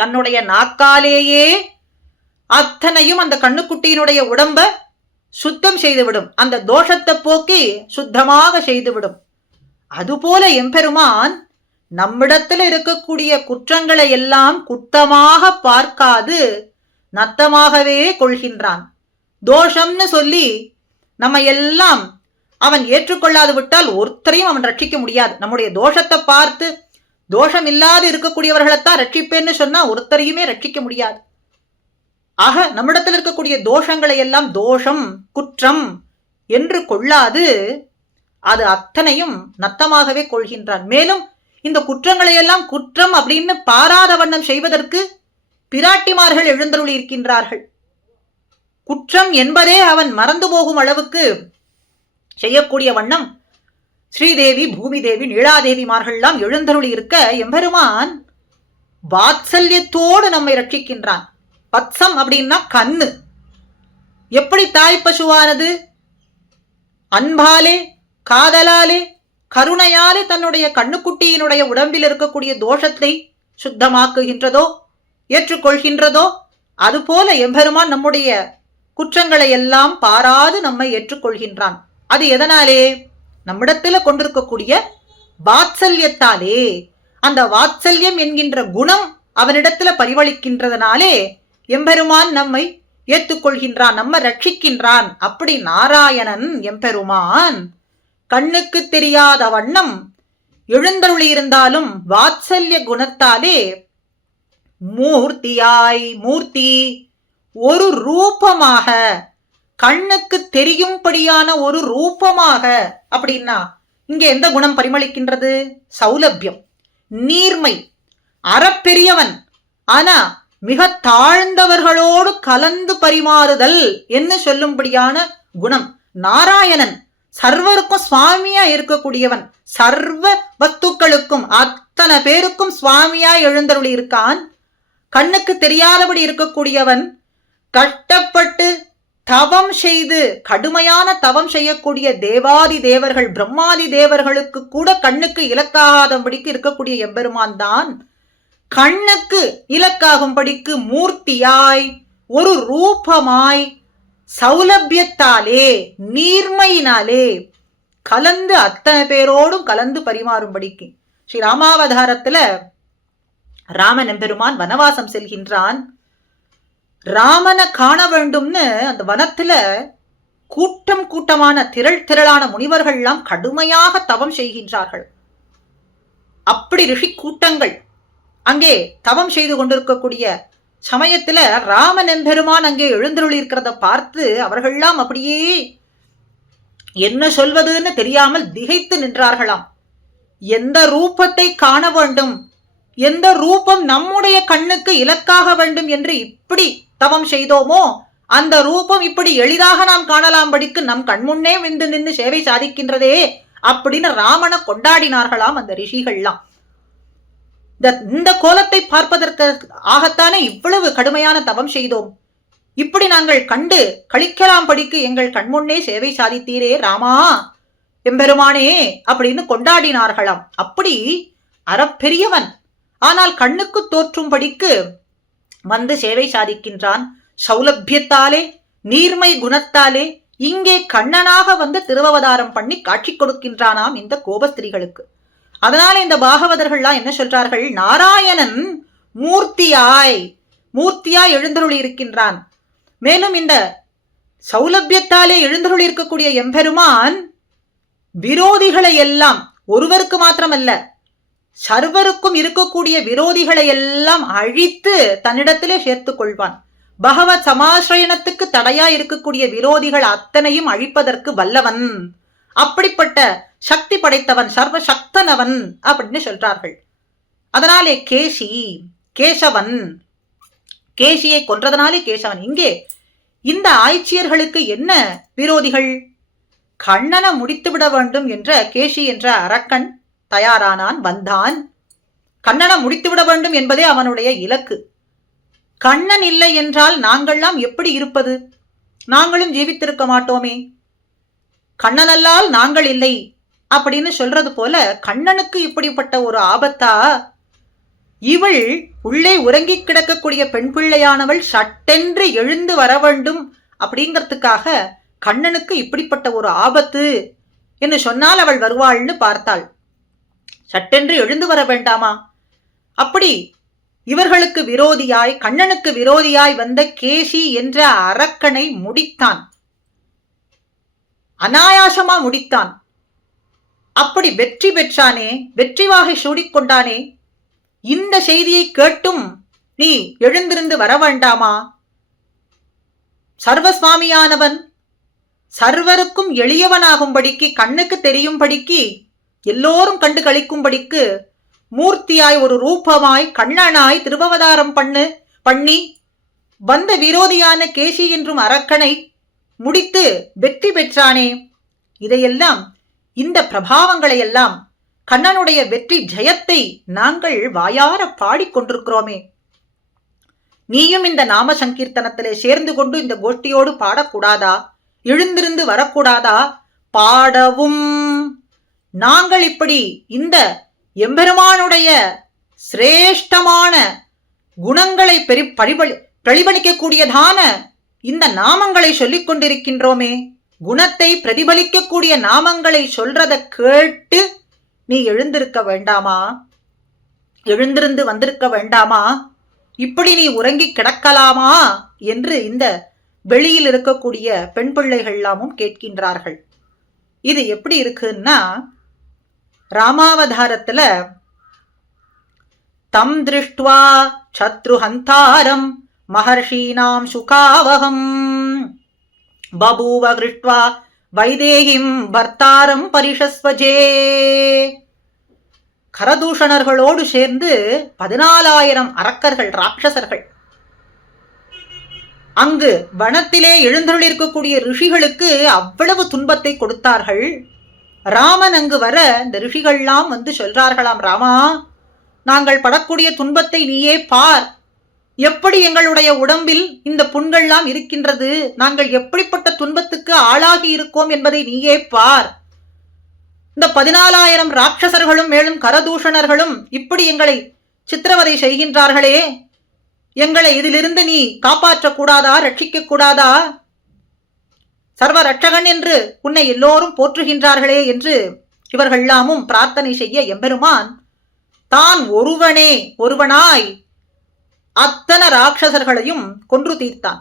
தன்னுடைய நாக்காலேயே அத்தனையும் அந்த கண்ணுக்குட்டியினுடைய உடம்ப சுத்தம் செய்துவிடும். அந்த தோஷத்தை போக்கி சுத்தமாக செய்துவிடும். அதுபோல எம்பெருமான் நம்மிடத்தில் இருக்கக்கூடிய குற்றங்களை எல்லாம் குற்றமாக பார்க்காது நத்தமாகவே கொள்கின்றான். தோஷம்னு சொல்லி நம்ம எல்லாம் அவன் ஏற்றுக்கொள்ளாது விட்டால் ஒருத்தரையும் அவன் ரட்சிக்க முடியாது. நம்முடைய தோஷத்தை பார்த்து தோஷம் இல்லாது இருக்கக்கூடியவர்களைத்தான் ரட்சிப்பேன்னு சொன்னா ஒருத்தரையுமே ரட்சிக்க முடியாது. ஆக நம்மிடத்தில் இருக்கக்கூடிய தோஷங்களை எல்லாம் தோஷம், குற்றம் என்று கொள்ளாது அது அத்தனையும் நத்தமாகவே கொள்கின்றான். மேலும் இந்த குற்றங்களை எல்லாம் குற்றம் அப்படின்னு பாராத வண்ணம் செய்வதற்கு பிராட்டிமார்கள் எழுந்தருளி இருக்கின்றார்கள். குற்றம் என்பதே அவன் மறந்து போகும் அளவுக்கு செய்யக்கூடிய வண்ணம் ஸ்ரீதேவி, பூமிதேவி, நீலாதேவிமார்கள்லாம் எழுந்தருளி இருக்க எம்பெருமான் வாத்சல்யத்தோடு நம்மை ரட்சிக்கின்றான். பத்சம் அப்படின்னா கண்ணு. எப்படி தாய் பசுவானது அன்பாலே, காதலாலே, கருணையாலே தன்னுடைய கண்ணுக்குட்டியினுடைய உடம்பில் இருக்கக்கூடிய தோஷத்தை சுத்தமாக்குகின்றதோ, ஏற்றுக்கொள்கின்றதோ, அதுபோல எம்பெருமான் நம்முடைய குற்றங்களை எல்லாம் பாராது நம்மை ஏற்றுக்கொள்கின்றான். அது எதனாலே? நம்மிடத்துல கொண்டிருக்கக்கூடிய வாத்சல்யத்தாலே. அந்த வாத்சல்யம் என்கின்ற குணம் அவனிடத்துல பரிவளிக்கின்றதனாலே எம்பெருமான் நம்மை ஏற்றுக்கொள்கின்றான், நம்ம ரட்சிக்கின்றான். அப்படி நாராயணன் எம்பெருமான் கண்ணுக்கு தெரியாத வண்ணம் எழுந்தருளி இருந்தாலும் வாத்சல்ய குணத்தாலே மூர்த்தியாய், மூர்த்தி ஒரு ரூபமாக, கண்ணுக்கு தெரியும்படியான ஒரு ரூபமாக. அப்படின்னா இங்க எந்த குணம் பரிமளிக்கின்றது? சௌலபியம், நீர்மை, அறப்பெரியவன் ஆனா மிக தாழ்ந்தவர்களோடு கலந்து பரிமாறுதல் என்று சொல்லும்படியான குணம். நாராயணன் சர்வருக்கும் சுவாமியா இருக்கக்கூடியவன், சர்வ வஸ்துக்களுக்கும் அத்தனை பேருக்கும் சுவாமியா எழுந்தருளி இருக்கான். கண்ணுக்கு தெரியாதபடி இருக்கக்கூடியவன் கஷ்டப்பட்டு தவம் செய்து கடுமையான தவம் செய்யக்கூடிய தேவாதி தேவர்கள், பிரம்மாதி தேவர்களுக்கு கூட கண்ணுக்கு இலக்காகாதபடிக்கு இருக்கக்கூடிய எம்பெருமான் தான் கண்ணுக்கு இலக்காகும்படிக்கு மூர்த்தியாய், ஒரு ரூபமாய், சௌலபியத்தாலே, நீர்மையினாலே கலந்து அத்தனை பேரோடும் கலந்து பரிமாறும்படிக்கு. ஸ்ரீ ராமாவதாரத்துல ராமன் எம்பெருமான் வனவாசம் செல்கின்றான். ராமனை காண வேண்டும்னு அந்த வனத்துல கூட்டம் கூட்டமான திரளான முனிவர்கள் எல்லாம் கடுமையாக தவம் செய்கின்றார்கள். அப்படி ரிஷி கூட்டங்கள் அங்கே தவம் செய்து கொண்டிருக்கக்கூடிய சமயத்துல ராமன் எம்பெருமான் அங்கே எழுந்தருளி இருக்கிறத பார்த்து அவர்கள்லாம் அப்படியே என்ன சொல்வதுன்னு தெரியாமல் திகைத்து நின்றார்களாம். எந்த ரூபத்தை காண வேண்டும், எந்த ரூபம் நம்முடைய கண்ணுக்கு இலக்காக வேண்டும் என்று இப்படி தவம் செய்தோமோ அந்த ரூபம் இப்படி எளிதாக நாம் காணலாம்படிக்கு நம் கண்முன்னே விந்து நின்று சேவை சாதிக்கின்றதே அப்படின்னு ராமனை கொண்டாடினார்களாம் அந்த ரிஷிகள்லாம். இந்த கோலத்தை பார்ப்பதற்கு ஆகத்தானே இவ்வளவு கடுமையான தவம் செய்தோம், இப்படி நாங்கள் கண்டு கழிக்கலாம் படிக்கு எங்கள் கண்முன்னே சேவை சாதித்தீரே ராமா எம்பெருமானே அப்படின்னு கொண்டாடினார்களாம். அப்படி அறப்பெரியவன் ஆனால் கண்ணுக்கு தோற்றும்படிக்கு வந்து சேவை சாதிக்கின்றான். சௌலபியத்தாலே, நீர்மை குணத்தாலே இங்கே கண்ணனாக வந்து திருவவதாரம் பண்ணி காட்சி கொடுக்கின்றானாம் இந்த கோபஸ்திரீகளுக்கு. அதனால இந்த பாகவதர்கள்லாம் என்ன சொல்றார்கள்? நாராயணன் மூர்த்தியாய் எழுந்தருளி இருக்கின்றான். மேலும் இந்த சௌலபியத்தாலே எழுந்தருளி இருக்கக்கூடிய எம்பெருமான் விரோதிகளை எல்லாம், ஒருவருக்கு மாத்திரமல்ல சர்வருக்கும் இருக்கக்கூடிய விரோதிகளை எல்லாம் அழித்து தன்னிடத்திலே சேர்த்துக் கொள்வான். பகவத் சமாசிரயணத்துக்கு தடையா இருக்கக்கூடிய விரோதிகள் அத்தனையும் அழிப்பதற்கு வல்லவன், அப்படிப்பட்ட சக்தி படைத்தவன், சர்வ சக்தனவன் அப்படின்னு சொல்றார்கள். அதனாலே கேசி, கேசவன், கேசியை கொன்றதனாலே கேசவன். இங்கே இந்த ஆய்ச்சியர்களுக்கு என்ன விரோதிகள்? கண்ணனை முடித்துவிட வேண்டும் என்ற கேசி என்ற அரக்கன் தயாரானான், வந்தான். கண்ணனை முடித்துவிட வேண்டும் என்பதே அவனுடைய இலக்கு. கண்ணன் இல்லை என்றால் நாங்கள்லாம் எப்படி இருப்பது? நாங்களும் ஜீவித்திருக்க மாட்டோமே. கண்ணனல்லால் நாங்கள் இல்லை அப்படின்னு சொல்றது போல கண்ணனுக்கு இப்படிப்பட்ட ஒரு ஆபத்தா? இவள் உள்ளே உறங்கி கிடக்கக்கூடிய பெண் பிள்ளையானவள் சட்டென்று எழுந்து வர வேண்டும் அப்படிங்கிறதுக்காக கண்ணனுக்கு இப்படிப்பட்ட ஒரு ஆபத்து என்று சொன்னால் அவள் வருவாள்னு பார்த்தாள். சட்டென்று எழுந்து வர வேண்டாமா? அப்படி இவர்களுக்கு விரோதியாய், கண்ணனுக்கு விரோதியாய் வந்த கேசி என்ற அரக்கனை முடித்தான். அனாயாசமா முடித்தான். அப்படி வெற்றி பெற்றானே, வெற்றி வாகை சூடிக்கொண்டானே. இந்த செய்தியை கேட்டும் நீ எழுந்திருந்து வர வேண்டாமா? சர்வசுவாமியானவன் சர்வருக்கும் எளியவனாகும்படிக்கு, கண்ணுக்கு தெரியும்படிக்கு, எல்லோரும் கண்டு கழிக்கும்படிக்கு மூர்த்தியாய் ஒரு ரூபமாய் கண்ணனாய் திருவவதாரம் பண்ணி வந்த விரோதியான கேசி என்றும் அரக்கனை முடித்து வெற்றி பெற்றானே. இதையெல்லாம், இந்த பிரபாவங்களை எல்லாம், கண்ணனுடைய வெற்றி ஜெயத்தை நாங்கள் வாயார பாடிக்கொண்டிருக்கிறோமே. நீயும் இந்த நாம சங்கீர்த்தனத்திலே சேர்ந்து கொண்டு இந்த கோஷ்டியோடு பாடக்கூடாதா? எழுந்திருந்து வரக்கூடாதா? பாடவும். நாங்கள் இப்படி இந்த எம்பெருமானுடைய சிரேஷ்டமான குணங்களை பிரதிபலிக்கக்கூடியதான இந்த நாமங்களை சொல்லிக் கொண்டிருக்கின்றோமே. குணத்தை பிரதிபலிக்கக்கூடிய நாமங்களை சொல்றத கேட்டு நீ எழுந்திருக்க வேண்டாமா? எழுந்திருந்து வந்திருக்க வேண்டாமா? இப்படி நீ உறங்கி கிடக்கலாமா என்று இந்த வெளியில் இருக்கக்கூடிய பெண் பிள்ளைகள் எல்லாமும் கேட்கின்றார்கள். இது எப்படி இருக்குன்னா, ராமாவதாரத்துல தம் திருஷ்டுவா சத்ருஹந்தாரம் மஹர்ஷீனாம் சுகாவகம் பபூவ கிருஷ்ட்வா வைதேகிம் பர்த்தாரம் பரிஷஸ்வஜே. கரதூஷணர்களோடு சேர்ந்து 14,000 அரக்கர்கள், ராட்சசர்கள் அங்கு வனத்திலே எழுந்தருளிருக்கக்கூடிய ரிஷிகளுக்கு அவ்வளவு துன்பத்தை கொடுத்தார்கள். ராமன் அங்கு வர இந்த ரிஷிகள்லாம் வந்து சொல்றார்களாம், ராமா, நாங்கள் படக்கூடிய துன்பத்தை நீயே பார். எப்படி எங்களுடைய உடம்பில் இந்த புண்கள்லாம் இருக்கின்றது, நாங்கள் எப்படிப்பட்ட துன்பத்துக்கு ஆளாகி இருக்கோம் என்பதை நீயே பார். இந்த 14,000 ராட்சசர்களும் மேலும் கரதூஷணர்களும் இப்படி எங்களை சித்திரவதை செய்கின்றார்களே, எங்களை இதிலிருந்து நீ காப்பாற்றக்கூடாதா, ரட்சிக்க கூடாதா? சர்வ ரட்சகன் என்று உன்னை எல்லோரும் போற்றுகின்றார்களே என்று இவர்கள்லாமும் பிரார்த்தனை செய்ய எம்பெருமான் தான் ஒருவனாய் அத்தனை ராட்சசர்களையும் கொன்று தீர்த்தான்.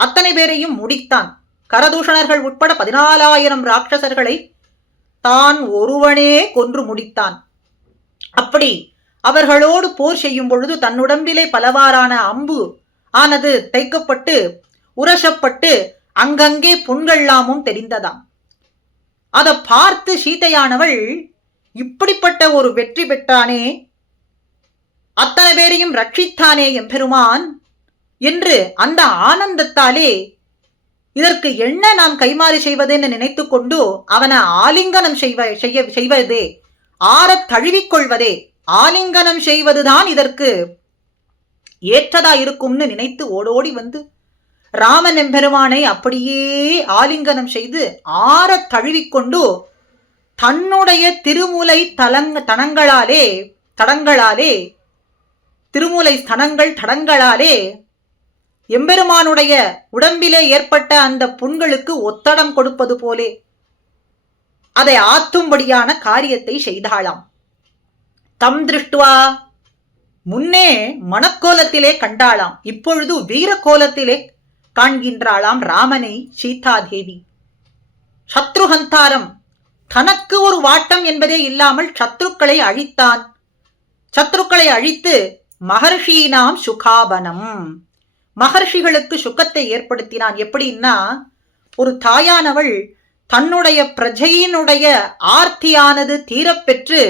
அத்தனை பேரையும் முடித்தான். கரதூஷணர்கள் உட்பட 14,000 ராட்சசர்களை தான் ஒருவனே கொன்று முடித்தான். அப்படி அவர்களோடு போர் செய்யும் பொழுது தன்னுடம்பிலே பலவாறான அம்பு ஆனது தைக்கப்பட்டு உரசப்பட்டு அங்கங்கே புண்கள்லாமும் தெரிந்ததாம். அதை பார்த்து சீதையானவள், இப்படிப்பட்ட ஒரு வெற்றி பெற்றானே, அத்தனை பேரையும் ரட்சித்தானே எம்பெருமான் என்று அந்த ஆனந்தத்தாலே இதற்கு என்ன நாம் கைமாறி செய்வதென்னு நினைத்து கொண்டு அவனை ஆலிங்கனம் செய்வதே, ஆறத் தழுவிக்கொள்வதே, ஆலிங்கனம் செய்வதுதான் இதற்கு ஏற்றதா இருக்கும்னு நினைத்து ஓடோடி வந்து ராமன் எம்பெருமானை அப்படியே ஆலிங்கனம் செய்து ஆறத் தழுவிக்கொண்டு தன்னுடைய திருமூலை தடங்களாலே திருமூலை தடங்களாலே எம்பெருமானுடைய உடம்பிலே ஏற்பட்ட அந்த புண்களுக்கு ஒத்தடம் கொடுப்பது போலே அதை ஆத்தும்படியான காரியத்தை செய்தாளாம். தம் திருஷ்டுவா, முன்னே மணக்கோலத்திலே கண்டாளாம், இப்பொழுது வீரக்கோலத்திலே காண்கின்றாளாம் ராமனை சீதாதேவி. சத்ருஹந்தாரம், தனக்கு ஒரு வாட்டம் என்பதே இல்லாமல் சத்ருக்களை அழித்தான். சத்ருக்களை அழித்து மகர்ஷீனாம் சுகாபனம், மகர்ஷிகளுக்கு சுகத்தை ஏற்படுத்தினான். எப்படின்னா, ஒரு தாயானவள் தன்னுடைய பிரஜையினுடைய ஆர்த்தியானது தீரப்பெற்று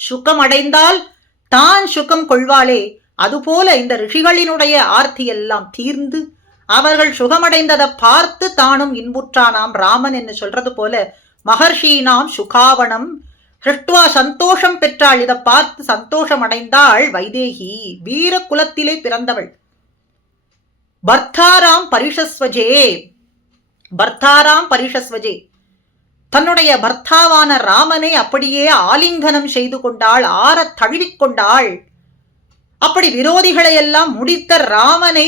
சுகமடைந்தால் தான் சுகம் கொள்வாளே, அதுபோல இந்த ரிஷிகளினுடைய ஆர்த்தியெல்லாம் தீர்ந்து அவர்கள் சுகமடைந்ததை பார்த்து தானும் இன்புற்றானாம் ராமன் என்று சொல்றது போல மகர்ஷீனாம் சுகாவனம் ஹிருஷ்டுவா சந்தோஷம் பெற்றாள். இதை பார்த்து சந்தோஷம் அடைந்தாள் வைதேகி. வீர குலத்திலே பிறந்தவள். பர்த்தாராம் பரிஷஸ்வஜே, பர்த்தாராம் பரிஷஸ்வஜே, தன்னுடைய பர்த்தாவான ராமனை அப்படியே ஆலிங்கனம் செய்து கொண்டாள், ஆறத் தழுவிக்கொண்டாள். அப்படி விரோதிகளை எல்லாம் முடித்த ராமனை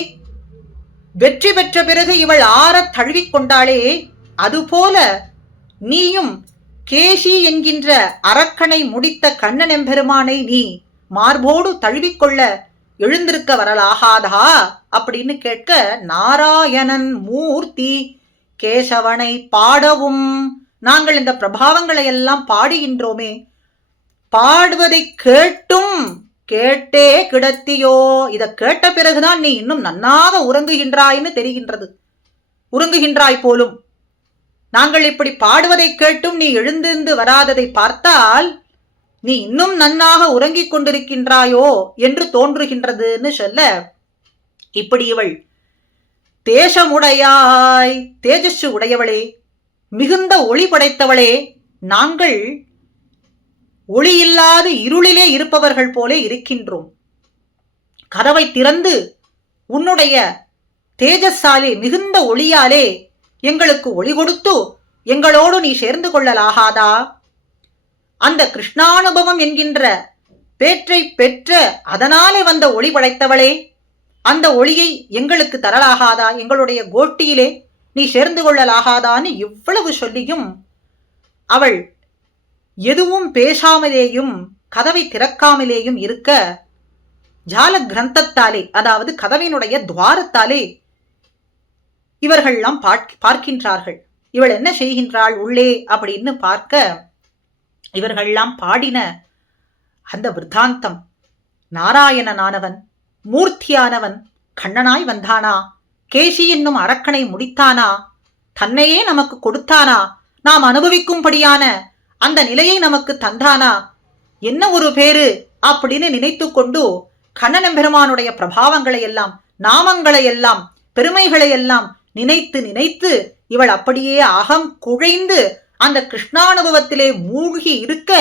வெற்றி பெற்ற பிறகு இவள் ஆறத் தழுவிக்கொண்டாளே, அதுபோல நீயும் கேசி என்கின்ற அரக்கனை முடித்த கண்ணன் எம்பெருமானை நீ மார்போடு தழுவிக்கொள்ள எழுந்திருக்க வரலாகாதா அப்படின்னு கேட்க, நாராயணன் மூர்த்தி கேசவனை பாடவும் நாங்கள் இந்த பிரபாவங்களை எல்லாம் பாடுகின்றோமே, பாடுவதை கேட்டும் கேட்டே கிடத்தியோ, இதை கேட்ட பிறகுதான் நீ இன்னும் நன்னாக உறங்குகின்றாய்னு தெரிகின்றது. உறங்குகின்றாய் போலும். நாங்கள் இப்படி பாடுவதை கேட்டும் நீ எழுந்திருந்து வராததை பார்த்தால் நீ இன்னும் நன்னாக உறங்கிக் கொண்டிருக்கின்றாயோ என்று தோன்றுகின்றதுன்னு சொல்ல, இப்படி இவள் தேசமுடையாய், தேஜஸ்ஸு உடையவளே, மிகுந்த ஒளி படைத்தவளே, நாங்கள் ஒளியில்லாத இருளிலே இருப்பவர்கள் போலே இருக்கின்றோம். கதவை திறந்து உன்னுடைய தேஜஸாலே மிகுந்த ஒளியாலே எங்களுக்கு ஒளி கொடுத்து எங்களோடு நீ சேர்ந்து கொள்ளலாகாதா? அந்த கிருஷ்ணானுபவம் என்கின்ற பேற்றை பெற்ற அதனாலே வந்த ஒளி படைத்தவளே, அந்த ஒளியை எங்களுக்கு தரலாகாதா? எங்களுடைய கோட்டியிலே நீ சேர்ந்து கொள்ளலாகாதான்னு இவ்வளவு சொல்லியும் அவள் எதுவும் பேசாமலேயும் கதவை திறக்காமலேயும் இருக்க, ஜால கிரந்தத்தாலே, அதாவது கதவினுடைய துவாரத்தாலே இவர்கள்லாம் பார்க்கின்றார்கள். இவள் என்ன செய்கின்றாள் உள்ளே அப்படின்னு பார்க்க, இவர்கள்லாம் பாடின அந்த விருத்தாந்தம், நாராயணனானவன் மூர்த்தியானவன் கண்ணனாய் வந்தானா, கேசி என்னும் அரக்கனை முடித்தானா, தன்னையே நமக்கு கொடுத்தானா, நாம் அனுபவிக்கும்படியான அந்த நிலையை நமக்கு தந்தானா, என்ன ஒரு பேரு அப்படின்னு நினைத்து கொண்டு கண்ணன் பெருமானுடைய பிரபாவங்களை எல்லாம், நாமங்களை எல்லாம், பெருமைகளை எல்லாம் நினைத்து நினைத்து இவள் அப்படியே அகம் குழைந்து அந்த கிருஷ்ணானுபவத்திலே மூழ்கி இருக்க,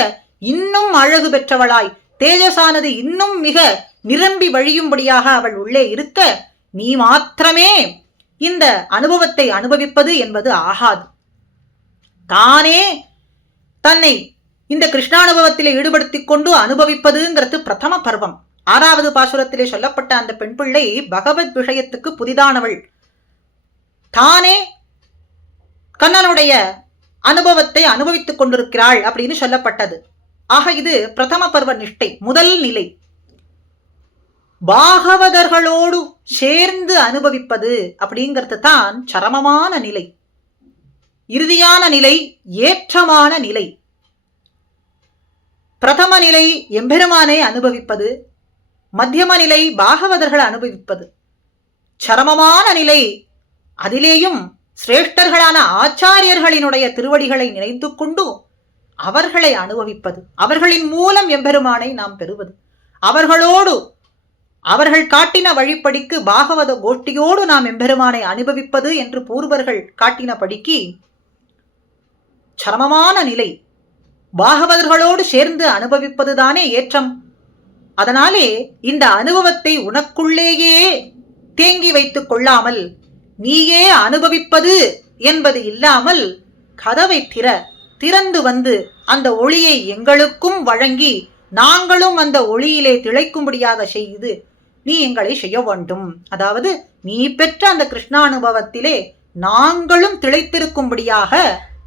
இன்னும் அழகு பெற்றவளாய் தேஜசானது இன்னும் மிக நிரம்பி வழியும்படியாக அவள் உள்ளே இருக்க, நீ மாத்திரமே இந்த அனுபவத்தை அனுபவிப்பது என்பது ஆகாது. தானே தன்னை இந்த கிருஷ்ணானுபவத்திலே ஈடுபடுத்திக் கொண்டு அனுபவிப்பதுங்கிறது பிரதம பர்வம். 6வது பாசுரத்திலே சொல்லப்பட்ட அந்த பெண் பிள்ளை பகவத் விஷயத்துக்கு புதிதானவள். தானே கண்ணனுடைய அனுபவத்தை அனுபவித்துக் கொண்டிருக்கிறாள் அப்படின்னு சொல்லப்பட்டது. ஆக இது பிரதம பர்வ நிஷ்டை, முதல் நிலை. பாகவதர்களோடு சேர்ந்து அனுபவிப்பது அப்படிங்கிறது தான் சரமமான நிலை, இறுதியான நிலை, ஏற்றமான நிலை. பிரதம நிலை எம்பெருமானை அனுபவிப்பது, மத்தியம நிலை பாகவதர்கள் அனுபவிப்பது, சரமமான நிலை அதிலேயும் சிரேஷ்டர்களான ஆச்சாரியர்களினுடைய திருவடிகளை நினைத்து கொண்டு அவர்களை அனுபவிப்பது, அவர்களின் மூலம் எம்பெருமானை நாம் பெறுவது, அவர்களோடு அவர்கள் காட்டின வழிப்படிக்கு பாகவத கோஷ்டியோடு நாம் எம்பெருமானை அனுபவிப்பது என்று பூர்வர்கள் காட்டினபடிக்கு சரமமான நிலை. பாகவதர்களோடு சேர்ந்து அனுபவிப்பதுதானே ஏற்றம். அதனாலே இந்த அனுபவத்தை உனக்குள்ளேயே தேங்கி வைத்துக் கொள்ளாமல் நீயே அனுபவிப்பது என்பது இல்லாமல் கதவை திறந்து வந்து அந்த ஒளியை எங்களுக்கும் வழங்கி நாங்களும் அந்த ஒளியிலே திளைக்கும்படியாக செய்து நீ எங்களை செய்ய வேண்டும். அதாவது நீ பெற்ற அந்த கிருஷ்ணானுபவத்திலே நாங்களும் திளைத்திருக்கும்படியாக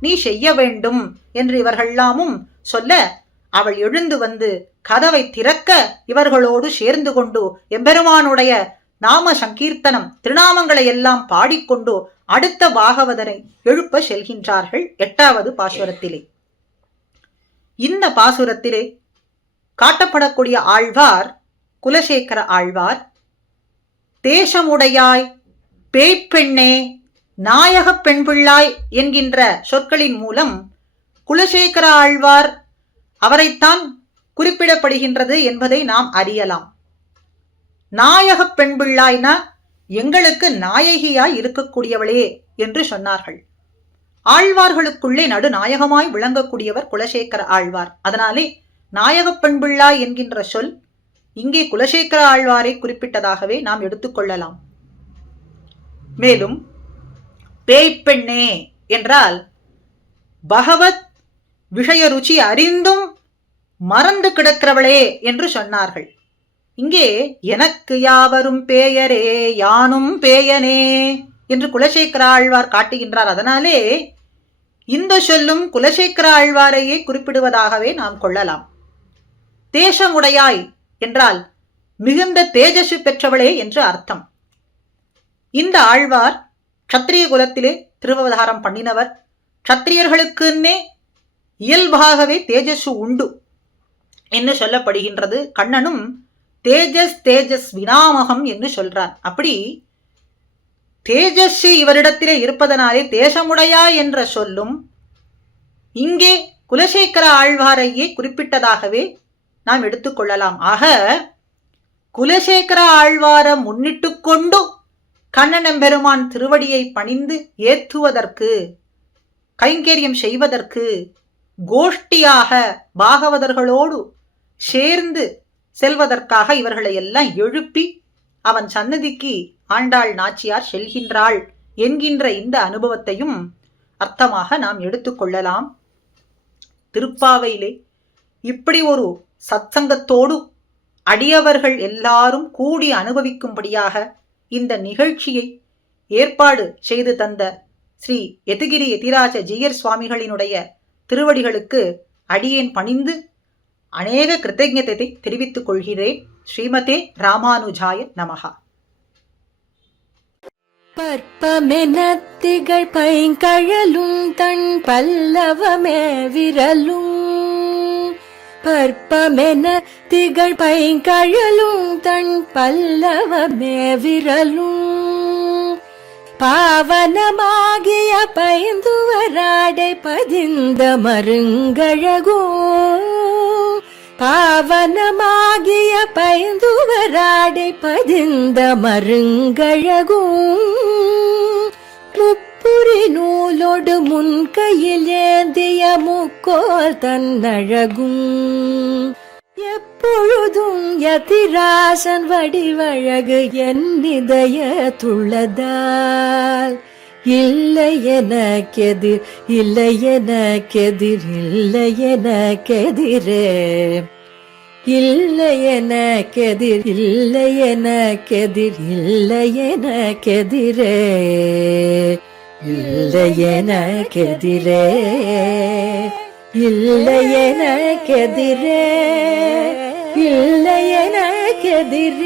நீ செய்ய வேண்டும் என்று இவர்கள்லாமும் சொல்ல, அவள் எழுந்து வந்து கதவை திறக்க இவர்களோடு சேர்ந்து கொண்டு எம்பெருமானுடைய நாம சங்கீர்த்தனம் திருநாமங்களை எல்லாம் பாடிக்கொண்டு அடுத்த பாகவதரை எழுப்ப செல்கின்றார்கள் 8வது பாசுரத்திலே. இந்த பாசுரத்திலே காட்டப்படக்கூடிய ஆழ்வார் குலசேகர ஆழ்வார். தேசமுடையாய், பேய்ப்பெண்ணே, நாயகப் பெண் பிள்ளாய் என்கின்ற சொற்களின் மூலம் குலசேகர ஆழ்வார் அவரைத்தான் குறிப்பிடப்படுகின்றது என்பதை நாம் அறியலாம். நாயகப் பெண் பிள்ளாய்னா எங்களுக்கு நாயகியாய் இருக்கக்கூடியவளே என்று சொன்னார்கள். ஆழ்வார்களுக்குள்ளே நடுநாயகமாய் விளங்கக்கூடியவர் குலசேகர ஆழ்வார். அதனாலே நாயகப் பெண் பிள்ளாய் என்கின்ற சொல் இங்கே குலசேகர ஆழ்வாரை குறிப்பிட்டதாகவே நாம் எடுத்துக்கொள்ளலாம். மேலும் பேய்ப்பெண்ணே என்றால் பகவத் விஷய ருச்சி அறிந்தும் மறந்து கிடக்கிறவளே என்று சொன்னார்கள். இங்கே எனக்கு யாவரும் பேயரே யானும் பேயனே என்று குலசேகர ஆழ்வார் காட்டுகின்றார். அதனாலே இந்த சொல்லும் குலசேகர ஆழ்வாரையே குறிப்பிடுவதாகவே நாம் கொள்ளலாம். தேசமுடையாய் என்றால் மிகுந்த தேஜசு பெற்றவளே என்று அர்த்தம். இந்த ஆழ்வார் க்ஷத்திரிய குலத்திலே திருவவதாரம் பண்ணினவர். க்ஷத்திரியர்களுக்குன்னே இயல்பாகவே தேஜசு உண்டு என்று சொல்லப்படுகின்றது. கண்ணனும் தேஜஸ் தேஜஸ் வினாமகம் என்று சொல்றார். அப்படி தேஜஸ்வி இவரிடத்திலே இருப்பதனாலே தேசமுடையா என்ற சொல்லும் இங்கே குலசேகர ஆழ்வாரையே குறிப்பிட்டதாகவே நாம் எடுத்துக்கொள்ளலாம். ஆக குலசேகர ஆழ்வார முன்னிட்டு கொண்டு கண்ணனெம்பெருமான் திருவடியை பணிந்து ஏத்துவதற்கு, கைங்கரியம் செய்வதற்கு, கோஷ்டியாக பாகவதர்களோடு சேர்ந்து செல்வதற்காக இவர்களை எல்லாம் எழுப்பி அவன் சன்னதிக்கு ஆண்டாள் நாச்சியார் செல்கின்றாள் என்கின்ற இந்த அனுபவத்தையும் அர்த்தமாக நாம் எடுத்துக்கொள்ளலாம். திருப்பாவையிலே இப்படி ஒரு சத்சங்கத்தோடு அடியவர்கள் எல்லாரும் கூடி அனுபவிக்கும்படியாக இந்த நிகழ்ச்சியை ஏற்பாடு செய்து தந்த ஸ்ரீ யதிகிரி யதிராஜ ஜீயர் சுவாமிகளினுடைய திருவடிகளுக்கு அடியேன் பணிந்து அநேக கிருத்தஜ்ஞத்தை தெரிவித்துக் கொள்கிறேன். ஸ்ரீமதே ராமானுஜாய நமஹா. பற்பமெனத்திகள் பைங்கழலும் தன் பல்லவமே விரலும், பற்பமென திகழ் பைங்கழலும் தன் பல்லவமே விரலும், பாவனமாகிய பைந்துவராடை பதிந்த மருங்கழகோ, பாவனமாகிய பைந்துவராடை பதிந்த மருங்கழகும், முப்புரி நூலோடு முன்கையில் ஏந்திய முக்கோல் தன்னழகும், எப்பொழுதும் யதிராசன் வடிவழகு என் இதய துள்ளதால், இல்லை எனக்கெதிர் இல்லை எனக்கெதிர் இல்லை எனக்கெதிரே, இல்லை எனக்கெதிர் இல்லை எனக்கெதிர் இல்லை எனக்கெதிரே, இல்லை எனக்கெதிரே இல்லை எனக்கெதிரே இல்லை எனக்கெதிரே.